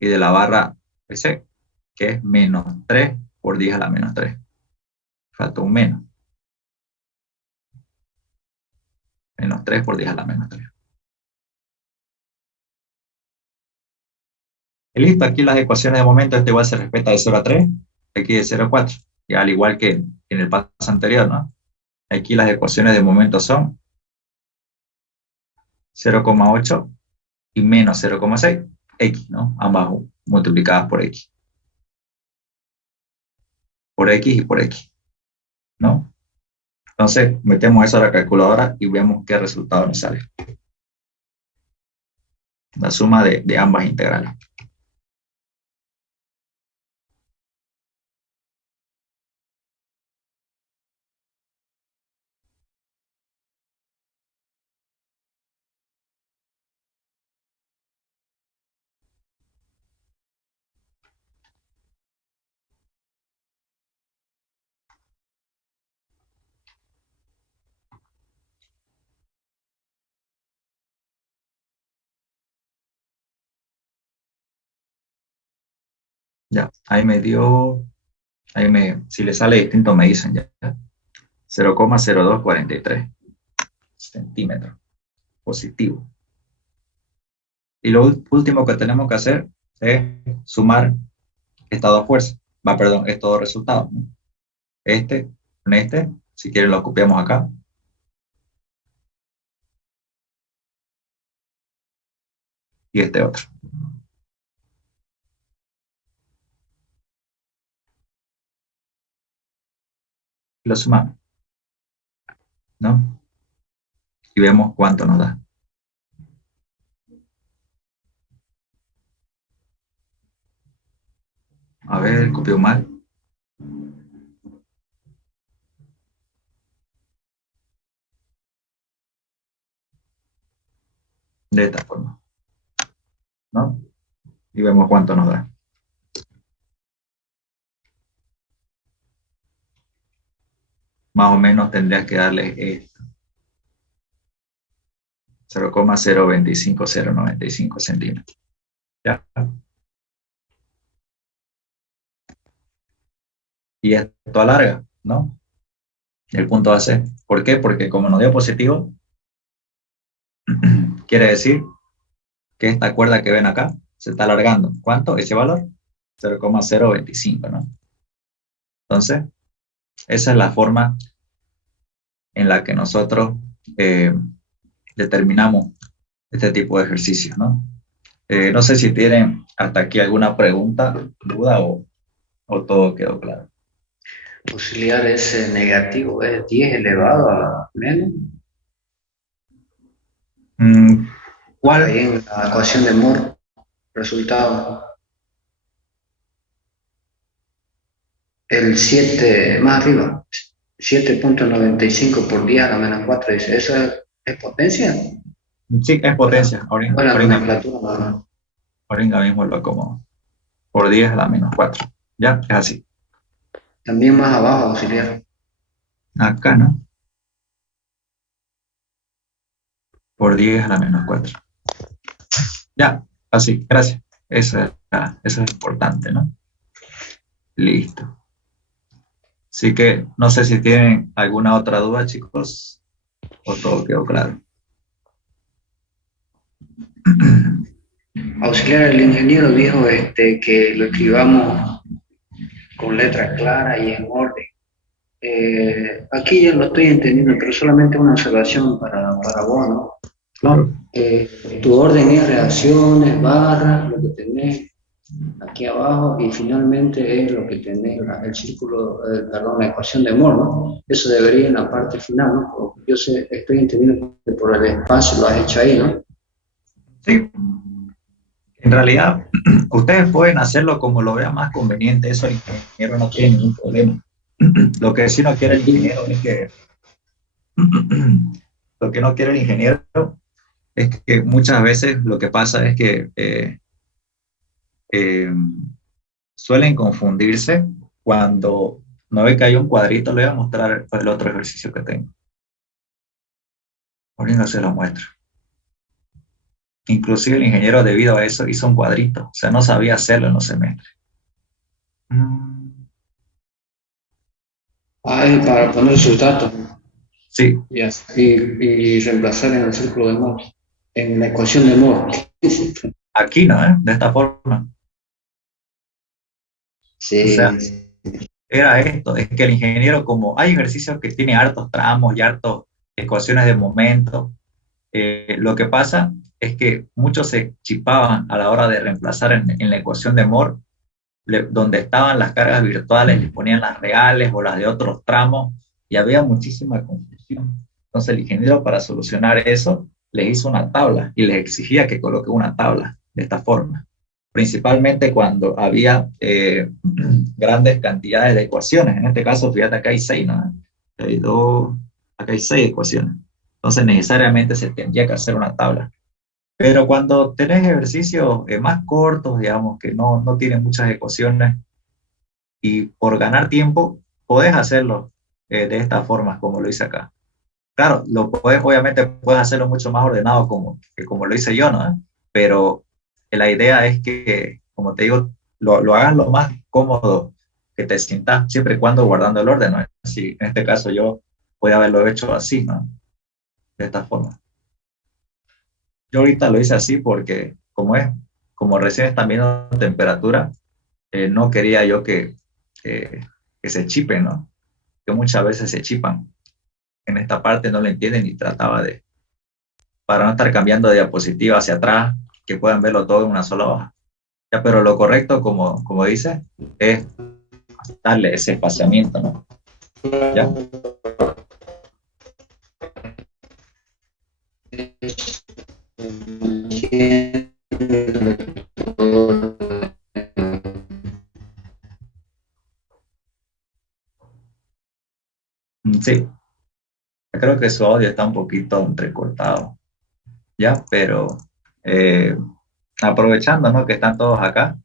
y de la barra PC, que es menos 3 por 10 a la menos 3. Falta un menos. Menos 3 por 10 a la menos 3. Y listo, aquí las ecuaciones de momento, igual se respeta de 0 a 3, aquí de 0 a 4. Y al igual que en el paso anterior, ¿no? Aquí las ecuaciones de momento son 0,8 y menos 0,6, x, ¿no? Ambas multiplicadas por x. Por x y por x, ¿no? Entonces, metemos eso a la calculadora y vemos qué resultado nos sale. La suma de ambas integrales. Ya, ahí me dio, si le sale distinto me dicen ya. 0,0243 centímetros positivo. Y lo último que tenemos que hacer es sumar estas dos fuerzas. Perdón, estos dos resultados, ¿no? Este con este, si quieren lo copiamos acá. Y este otro. Lo sumamos, ¿no? Y vemos cuánto nos da. A ver, copió mal. De esta forma, ¿no? Y vemos cuánto nos da. Más o menos tendrías que darle esto. 0,025095 centímetros. ¿Ya? Y esto alarga, ¿no? El punto AC. ¿Por qué? Porque como nos dio positivo, quiere decir que esta cuerda que ven acá se está alargando. ¿Cuánto? Ese valor, 0,025, ¿no? Entonces, esa es la forma en la que nosotros determinamos este tipo de ejercicios, ¿no? No sé si tienen hasta aquí alguna pregunta, duda o todo quedó claro. Auxiliar ese negativo es 10 elevado a la menos. ¿Cuál? Ahí en la ecuación de Moore, resultado. El 7 más arriba, 7,95 por 10 a la menos 4, dice, ¿eso es potencia? Sí, es potencia. Bueno, nomenclatura. Ahorita mismo lo acomodo. Por 10 a la menos 4. Ya, es así. También más abajo, auxiliar. Acá, ¿no? Por 10 a la menos 4. Ya, así, gracias. Eso es importante, ¿no? Listo. Así que no sé si tienen alguna otra duda, chicos, o todo quedó claro. Auxiliar, el ingeniero dijo que lo escribamos con letra clara y en orden. Aquí ya lo estoy entendiendo, pero solamente una observación para vos, ¿no? Claro. Tu orden es reacciones, barras, lo que tenés aquí abajo, y finalmente es lo que tenés, el círculo, perdón, la ecuación de Moore, ¿no? Eso debería en la parte final, ¿no? Yo estoy entendiendo que por el espacio lo has hecho ahí, ¿no? Sí. En realidad, ustedes pueden hacerlo como lo vean más conveniente, eso el ingeniero no tiene ningún problema. Lo que sí no quiere el ingeniero es que lo que no quiere el ingeniero es que muchas veces lo que pasa es que suelen confundirse cuando no ve que hay un cuadrito, le voy a mostrar el otro ejercicio que tengo. Ahorita se lo muestro. Inclusive el ingeniero, debido a eso, hizo un cuadrito. O sea, no sabía hacerlo en los semestres. Ah, es para poner sus datos. Sí, Ya. Y reemplazar en el círculo de Moore, en la ecuación de Moore. aquí no, ¿eh? De esta forma. O sea, Sí. era esto, es que el ingeniero, como hay ejercicios que tienen hartos tramos y hartos ecuaciones de momento, lo que pasa es que muchos se chipaban a la hora de reemplazar en la ecuación de Moore, donde estaban las cargas virtuales, les ponían las reales o las de otros tramos, y había muchísima confusión. Entonces el ingeniero, para solucionar eso, les hizo una tabla y les exigía que coloque una tabla de esta forma, principalmente cuando había grandes cantidades de ecuaciones. En este caso, fíjate, acá hay 6, ¿no? Hay dos, acá hay 6 ecuaciones. Entonces necesariamente se tendría que hacer una tabla. Pero cuando tenés ejercicios más cortos, digamos, que no tienen muchas ecuaciones, y por ganar tiempo, podés hacerlo de esta forma, como lo hice acá. Claro, obviamente puedes hacerlo mucho más ordenado como lo hice yo, ¿no? Pero la idea es que, como te digo, lo hagas lo más cómodo que te sientas, siempre y cuando guardando el orden, ¿no? Así, en este caso yo voy a haberlo hecho así, ¿no? De esta forma. Yo ahorita lo hice así porque, como recién están viendo temperatura, no quería yo que, que se chipen, ¿no? Que muchas veces se chipan. En esta parte no lo entienden y trataba para no estar cambiando de diapositiva hacia atrás, que puedan verlo todo en una sola hoja. Ya, pero lo correcto, como dice, es darle ese espaciamiento, ¿no? ¿Ya? Sí, creo que su audio está un poquito entrecortado, ¿ya? Pero eh, aprovechando, ¿no? Que están todos acá,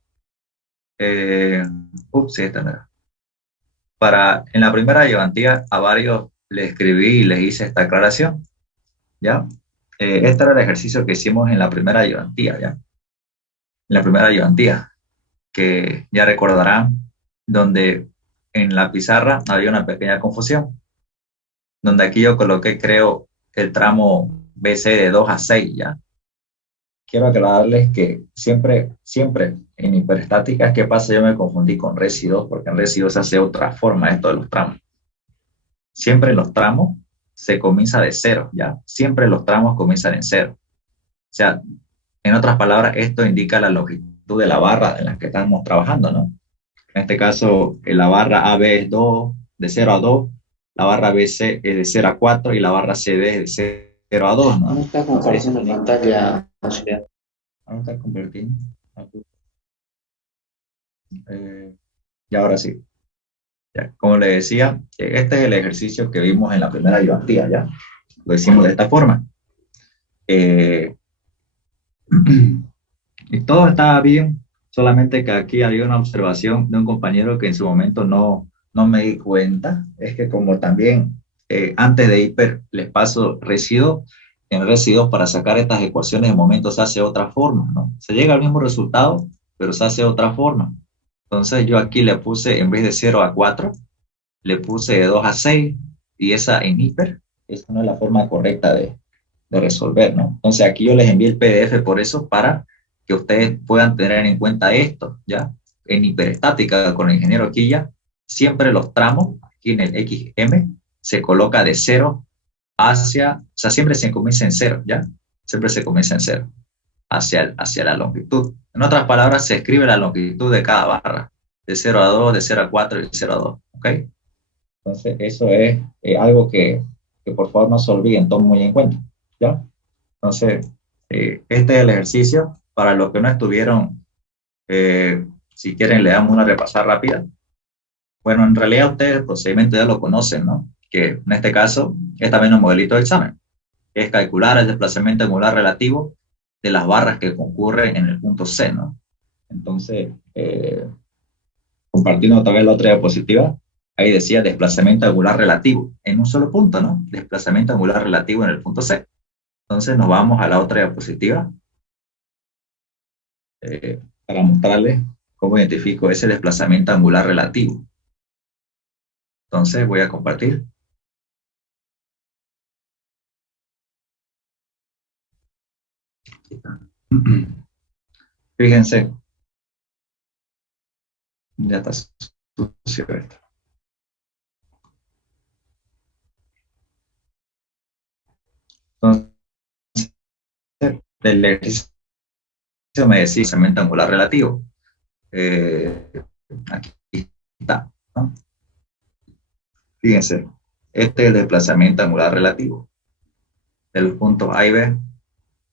sí, está. En la primera ayudantía a varios les escribí y les hice esta aclaración, ¿ya? Este era el ejercicio que hicimos en la primera ayudantía, ¿ya? En la primera ayudantía, que ya recordarán, donde en la pizarra había una pequeña confusión, donde aquí yo coloqué, creo, el tramo BC de 2 a 6, ¿ya? Quiero aclararles que siempre en hiperestática, ¿qué pasa? Yo me confundí con Resi 2, porque en Resi 2 se hace otra forma esto de los tramos. Siempre en los tramos se comienza de cero, ¿ya? Siempre los tramos comienzan en cero. O sea, en otras palabras, esto indica la longitud de la barra en la que estamos trabajando, ¿no? En este caso, la barra AB es 2, de 0 a 2, la barra BC es de 0 a 4 y la barra CD es de 0 a 2, ¿no? No está compartiendo pantalla. ¿No está compartiendo? Y ahora sí. Ya, como le decía, este es el ejercicio que vimos en la primera ayudantía, ¿ya? Lo hicimos de esta forma. Y todo estaba bien, solamente que aquí había una observación de un compañero que en su momento no me di cuenta. Es que como también antes de hiper les paso residuo, en residuos para sacar estas ecuaciones de momento se hace otra forma, ¿no? Se llega al mismo resultado, pero se hace otra forma. Entonces yo aquí le puse, en vez de 0 a 4, le puse de 2 a 6, y esa en hiper, esa no es la forma correcta de resolver, ¿no? Entonces aquí yo les envié el PDF por eso, para que ustedes puedan tener en cuenta esto, ¿ya? En hiperestática con el ingeniero Quilla, siempre los tramos, aquí en el XM, se coloca de 0 hacia, o sea, siempre se comienza en 0, ¿ya? Siempre se comienza en 0, hacia la longitud. En otras palabras, se escribe la longitud de cada barra, de 0 a 2, de 0 a 4 y de 0 a 2, ¿ok? Entonces, eso es algo que por favor no se olviden, tomen muy en cuenta, ¿ya? Entonces, este es el ejercicio. Para los que no estuvieron, si quieren, le damos una repasada rápida. Bueno, en realidad ustedes el procedimiento ya lo conocen, ¿no? Que en este caso es también un modelito de examen. Es calcular el desplazamiento angular relativo de las barras que concurren en el punto C, ¿no? Entonces, compartiendo otra vez la otra diapositiva, ahí decía desplazamiento angular relativo, en un solo punto, ¿no? Desplazamiento angular relativo en el punto C. Entonces nos vamos a la otra diapositiva para mostrarles cómo identifico ese desplazamiento angular relativo. Entonces voy a compartir. Fíjense, ya está sucio esto. Entonces, el ejercicio me decía desplazamiento angular relativo. Aquí está, ¿no? Fíjense, este es el desplazamiento angular relativo de los puntos A y B,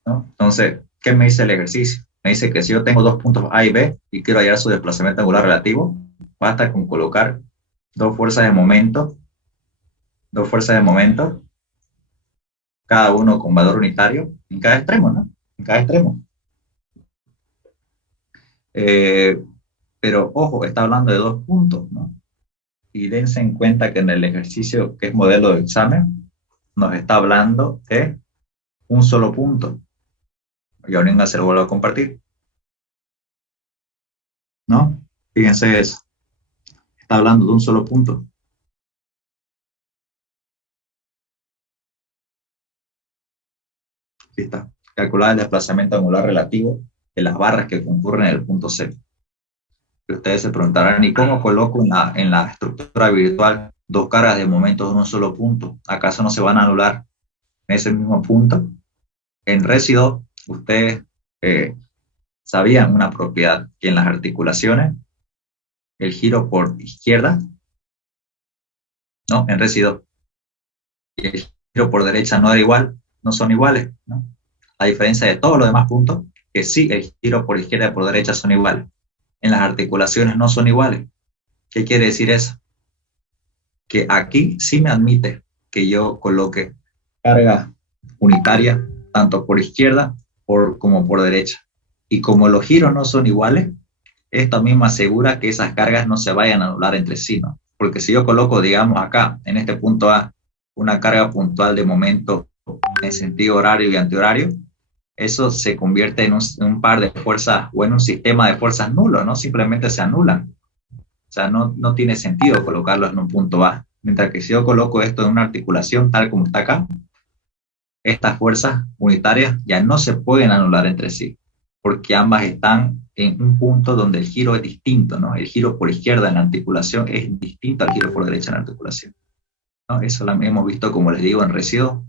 ¿no? Entonces, ¿qué me dice el ejercicio? Me dice que si yo tengo dos puntos A y B y quiero hallar su desplazamiento angular relativo, basta con colocar dos fuerzas de momento, cada uno con valor unitario en cada extremo, ¿no? En cada extremo. Pero ojo, está hablando de dos puntos, ¿no? Y dense en cuenta que en el ejercicio que es modelo de examen, nos está hablando de un solo punto. Y ahora se lo vuelvo a compartir, ¿no? Fíjense eso. Está hablando de un solo punto. Aquí está. Calcular el desplazamiento angular relativo de las barras que concurren en el punto C. Y ustedes se preguntarán, ¿y cómo coloco en la estructura virtual dos cargas de momentos en un solo punto? ¿Acaso no se van a anular en ese mismo punto? En Resido, ustedes sabían una propiedad, que en las articulaciones, el giro por izquierda, ¿no? En Resido, y el giro por derecha no era igual, no son iguales, ¿no? A diferencia de todos los demás puntos, que sí, el giro por izquierda y por derecha son iguales. En las articulaciones no son iguales. ¿Qué quiere decir eso? Que aquí sí me admite que yo coloque carga unitaria, tanto por izquierda como por derecha. Y como los giros no son iguales, esto a mí me asegura que esas cargas no se vayan a anular entre sí, ¿no? Porque si yo coloco, digamos acá, en este punto A, una carga puntual de momento en sentido horario y antihorario, eso se convierte en un par de fuerzas o en un sistema de fuerzas nulo, ¿no? Simplemente se anulan. O sea, no tiene sentido colocarlos en un punto A. Mientras que si yo coloco esto en una articulación tal como está acá, estas fuerzas unitarias ya no se pueden anular entre sí, porque ambas están en un punto donde el giro es distinto, ¿no? El giro por izquierda en la articulación es distinto al giro por derecha en la articulación, ¿no? Eso lo hemos visto, como les digo, en residuos.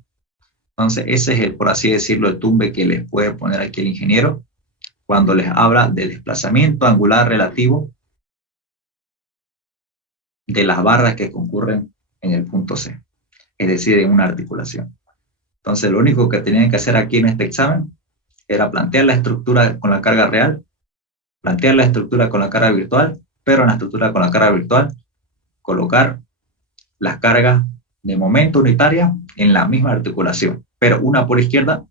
Entonces, ese es, por así decirlo, el tumbe que les puede poner aquí el ingeniero cuando les habla de desplazamiento angular relativo de las barras que concurren en el punto C, es decir, en una articulación. Entonces, lo único que tenían que hacer aquí en este examen era plantear la estructura con la carga real, plantear la estructura con la carga virtual, pero en la estructura con la carga virtual, colocar las cargas de momento unitaria en la misma articulación, pero una por izquierda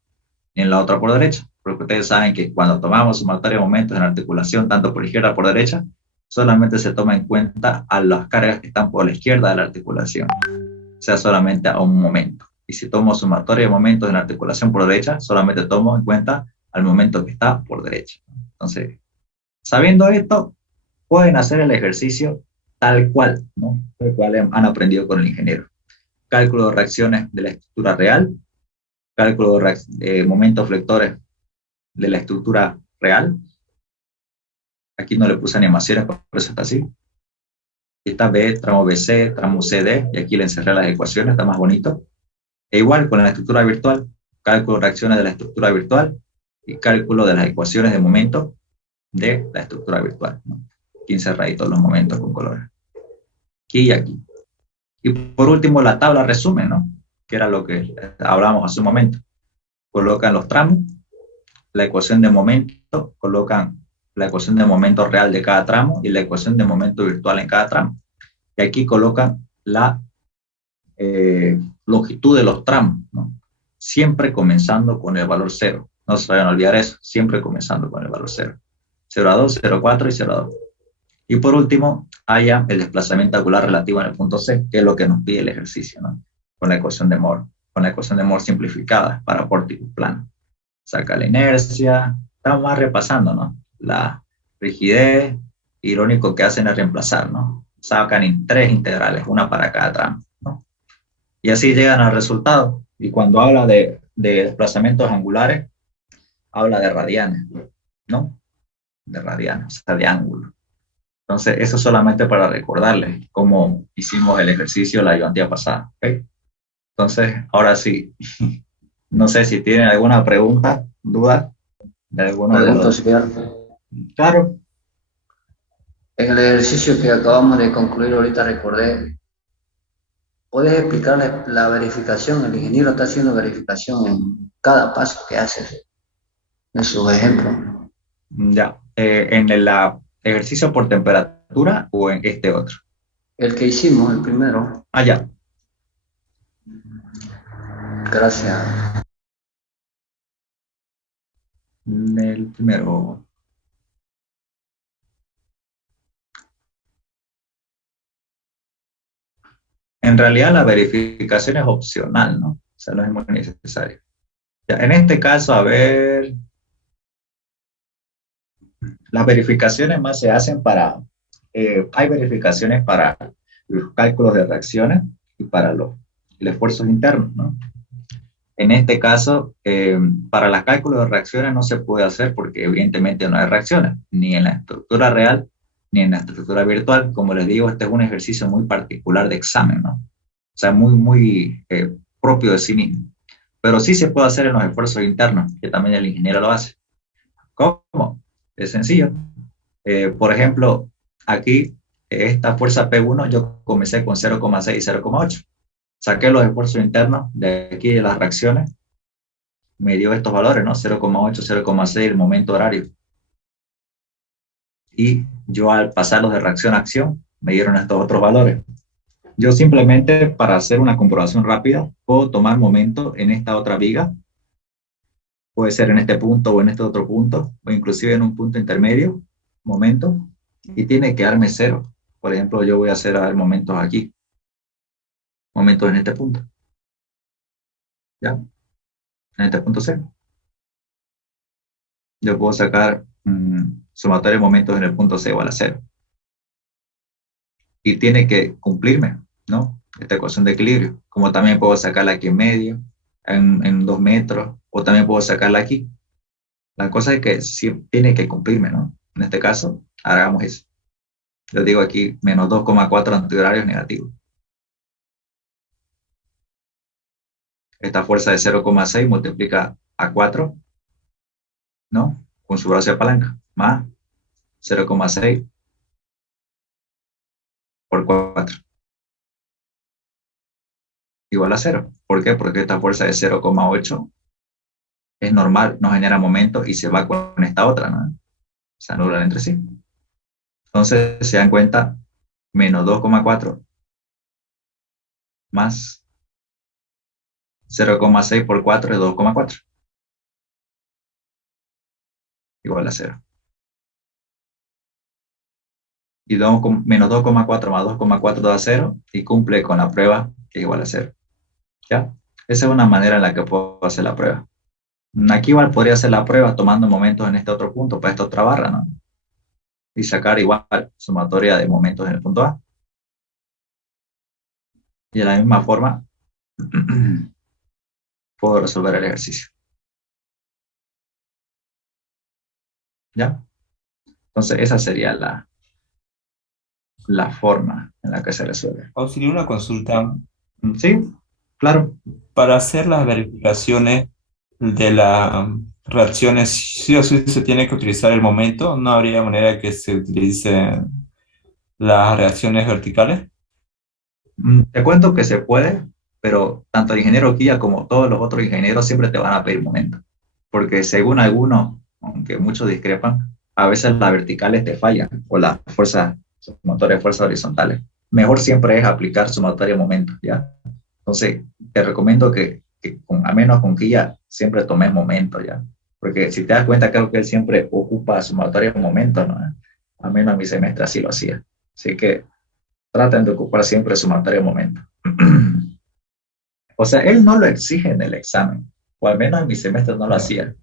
y en la otra por derecha, porque ustedes saben que cuando tomamos sumatoria de momentos en la articulación, tanto por izquierda como por derecha, solamente se toma en cuenta a las cargas que están por la izquierda de la articulación, o sea, solamente a un momento. Y si tomo sumatoria de momentos en la articulación por derecha, solamente tomo en cuenta al momento que está por derecha. Entonces, sabiendo esto, pueden hacer el ejercicio tal cual, ¿no? Tal cual han aprendido con el ingeniero. Cálculo de reacciones de la estructura real, cálculo de momentos flectores de la estructura real. Aquí no le puse animaciones, por eso está así. Aquí está B, tramo BC, tramo CD, y aquí le encerré las ecuaciones, está más bonito. E igual con la estructura virtual, cálculo de reacciones de la estructura virtual y cálculo de las ecuaciones de momento de la estructura virtual, ¿no? Aquí encerraditos los momentos con colores. Aquí y aquí. Y por último, la tabla resumen, ¿no? Que era lo que hablamos hace un momento. Colocan los tramos, la ecuación de momento, colocan la ecuación de momento real de cada tramo y la ecuación de momento virtual en cada tramo. Y aquí colocan la longitud de los tramos, ¿no? Siempre comenzando con el valor 0. No se vayan a olvidar eso, siempre comenzando con el valor 0. 0 a 2, 0 a 4 y 0 a 2. Y por último, haya el desplazamiento angular relativo en el punto C, que es lo que nos pide el ejercicio, ¿no? Con la ecuación de Moore, simplificada para pórtico plano. Saca la inercia, estamos más repasando, ¿no? La rigidez, y lo único que hacen es reemplazar, ¿no? Sacan tres integrales, una para cada tramo, ¿no? Y así llegan al resultado. Y cuando habla de desplazamientos angulares, habla de radianes, ¿no? De radianes, o sea, de ángulo. Entonces, eso solamente para recordarles cómo hicimos el ejercicio la ayudantía pasada, ¿ok? Entonces, ahora sí, no sé si tienen alguna pregunta, duda de alguno de Pregunta los... auxiliar. Claro. En el ejercicio que acabamos de concluir ahorita recordé, ¿puedes explicarle la verificación? El ingeniero está haciendo verificación en cada paso que hace en sus ejemplos. Ya. ¿En el ejercicio por temperatura o en este otro? El que hicimos, el primero. Ah, ya. Gracias. El primero. En realidad la verificación es opcional, ¿no? O sea, no es muy necesario. Ya, en este caso, a ver, las verificaciones más se hacen para, hay verificaciones para los cálculos de reacciones y para los esfuerzos internos, ¿no? En este caso, para los cálculos de reacciones no se puede hacer porque evidentemente no hay reacciones, ni en la estructura real, ni en la estructura virtual. Como les digo, este es un ejercicio muy particular de examen, ¿no? O sea, muy propio de sí mismo. Pero sí se puede hacer en los esfuerzos internos, que también el ingeniero lo hace. ¿Cómo? Es sencillo. Por ejemplo, aquí, esta fuerza P1, yo comencé con 0,6 y 0,8. Saqué los esfuerzos internos de aquí de las reacciones, me dio estos valores, ¿no? 0,8, 0,6, el momento horario. Y yo al pasarlos de reacción a acción, me dieron estos otros valores. Yo simplemente, para hacer una comprobación rápida, puedo tomar momento en esta otra viga, puede ser en este punto o en este otro punto, o inclusive en un punto intermedio, momento, y tiene que darme cero. Por ejemplo, yo voy a hacer momentos aquí, momentos en este punto, ¿ya? En este punto cero. Yo puedo sacar sumatorio de momentos en el punto C igual a cero. Y tiene que cumplirme, ¿no? Esta ecuación de equilibrio. Como también puedo sacarla aquí en medio, en 2 metros, o también puedo sacarla aquí. La cosa es que sí tiene que cumplirme, ¿no? En este caso, hagamos eso. Yo digo aquí, menos 2,4 antihorarios negativos. Esta fuerza de 0,6 multiplica a 4, ¿no? Con su brazo de palanca, más 0,6 por 4. Igual a 0. ¿Por qué? Porque esta fuerza de 0,8 es normal, no genera momento y se va con esta otra, ¿no? Se anulan entre sí. Entonces, se dan cuenta, menos 2,4 más 0,6 por 4 es 2,4. Igual a 0. Y menos 2,4 más 2,4 da 0 y cumple con la prueba que es igual a 0. ¿Ya? Esa es una manera en la que puedo hacer la prueba. Aquí igual podría hacer la prueba tomando momentos en este otro punto, para esta otra barra, ¿no? Y sacar igual sumatoria de momentos en el punto A. Y de la misma forma, puedo resolver el ejercicio. ¿Ya? Entonces, esa sería la forma en la que se resuelve. Auxilio, una consulta. ¿Sí? Claro. Para hacer las verificaciones de las reacciones, sí o sí se tiene que utilizar el momento. ¿No habría manera que se utilicen las reacciones verticales? Te cuento que se puede, pero tanto el ingeniero Quilla como todos los otros ingenieros siempre te van a pedir momento. Porque según algunos, aunque muchos discrepan, a veces las verticales te fallan o las fuerzas sumatorias de fuerzas horizontales. Mejor siempre es aplicar sumatoria de momentos, ¿ya? Entonces, te recomiendo que al menos con Quilla siempre tomes momento, ¿ya? Porque si te das cuenta, creo que él siempre ocupa sumatoria de momentos, ¿no? Al menos en mi semestre así lo hacía. Así que traten de ocupar siempre su materia de momento. O sea, él no lo exige en el examen, o al menos en mi semestre no lo hacía,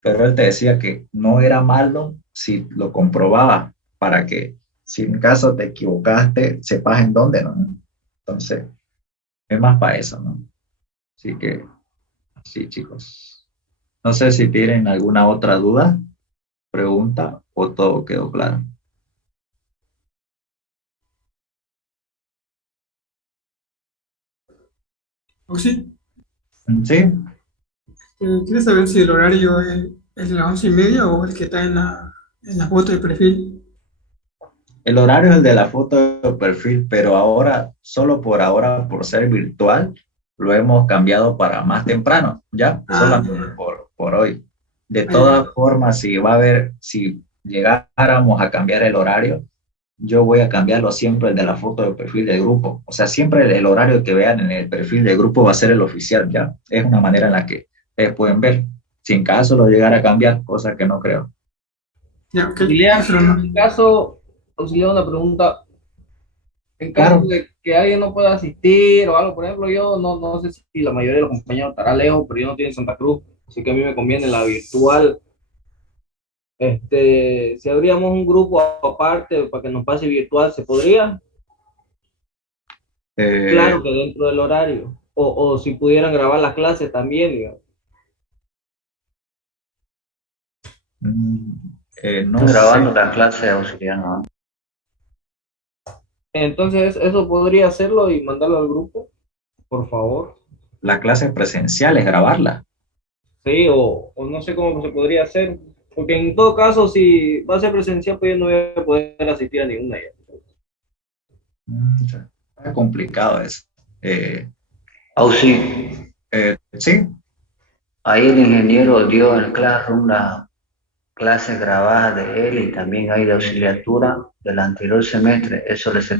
pero él te decía que no era malo si lo comprobaba, para que si en caso te equivocaste, sepas en dónde, ¿no? Entonces, es más para eso, ¿no? Así que, sí, chicos. No sé si tienen alguna otra duda, pregunta, o todo quedó claro. ¿O sí? ¿Sí? ¿Quieres saber si el horario es de las 11:30 o el que está en la foto de perfil? El horario es el de la foto de perfil, pero ahora, solo por ahora, por ser virtual, lo hemos cambiado para más temprano, ¿ya? Ah, Solamente por hoy. De ya, ya. todas formas, si va a haber, si llegáramos a cambiar el horario, yo voy a cambiarlo siempre el de la foto de perfil del grupo. O sea, siempre el horario que vean en el perfil del grupo va a ser el oficial, ¿ya? Es una manera en la que pueden ver. Si en caso lo llegara a cambiar, cosa que no creo. Ya, ok. Auxiliar, Pero no. en caso, auxiliar, una pregunta. En caso Claro. de que alguien no pueda asistir o algo, por ejemplo, yo no sé si la mayoría de los compañeros estará lejos, pero yo no estoy en Santa Cruz, así que a mí me conviene la virtual. Si abríamos un grupo aparte para que nos pase virtual, ¿se podría? Eh, Claro que dentro del horario. O si pudieran grabar las clases también, digamos. mm, no Están grabando sé. la clase de auxiliar, ¿no? Entonces, eso podría hacerlo y mandarlo al grupo, por favor. La clase presencial es grabarla. Sí, o no sé cómo se podría hacer. Porque en todo caso, si va a ser presencial, pues yo no voy a poder asistir a ninguna ya. Está complicado eso. Eh, Auxi, sí, ahí el ingeniero dio en el Classroom las clases grabadas de él y también hay de auxiliatura del anterior semestre. Eso les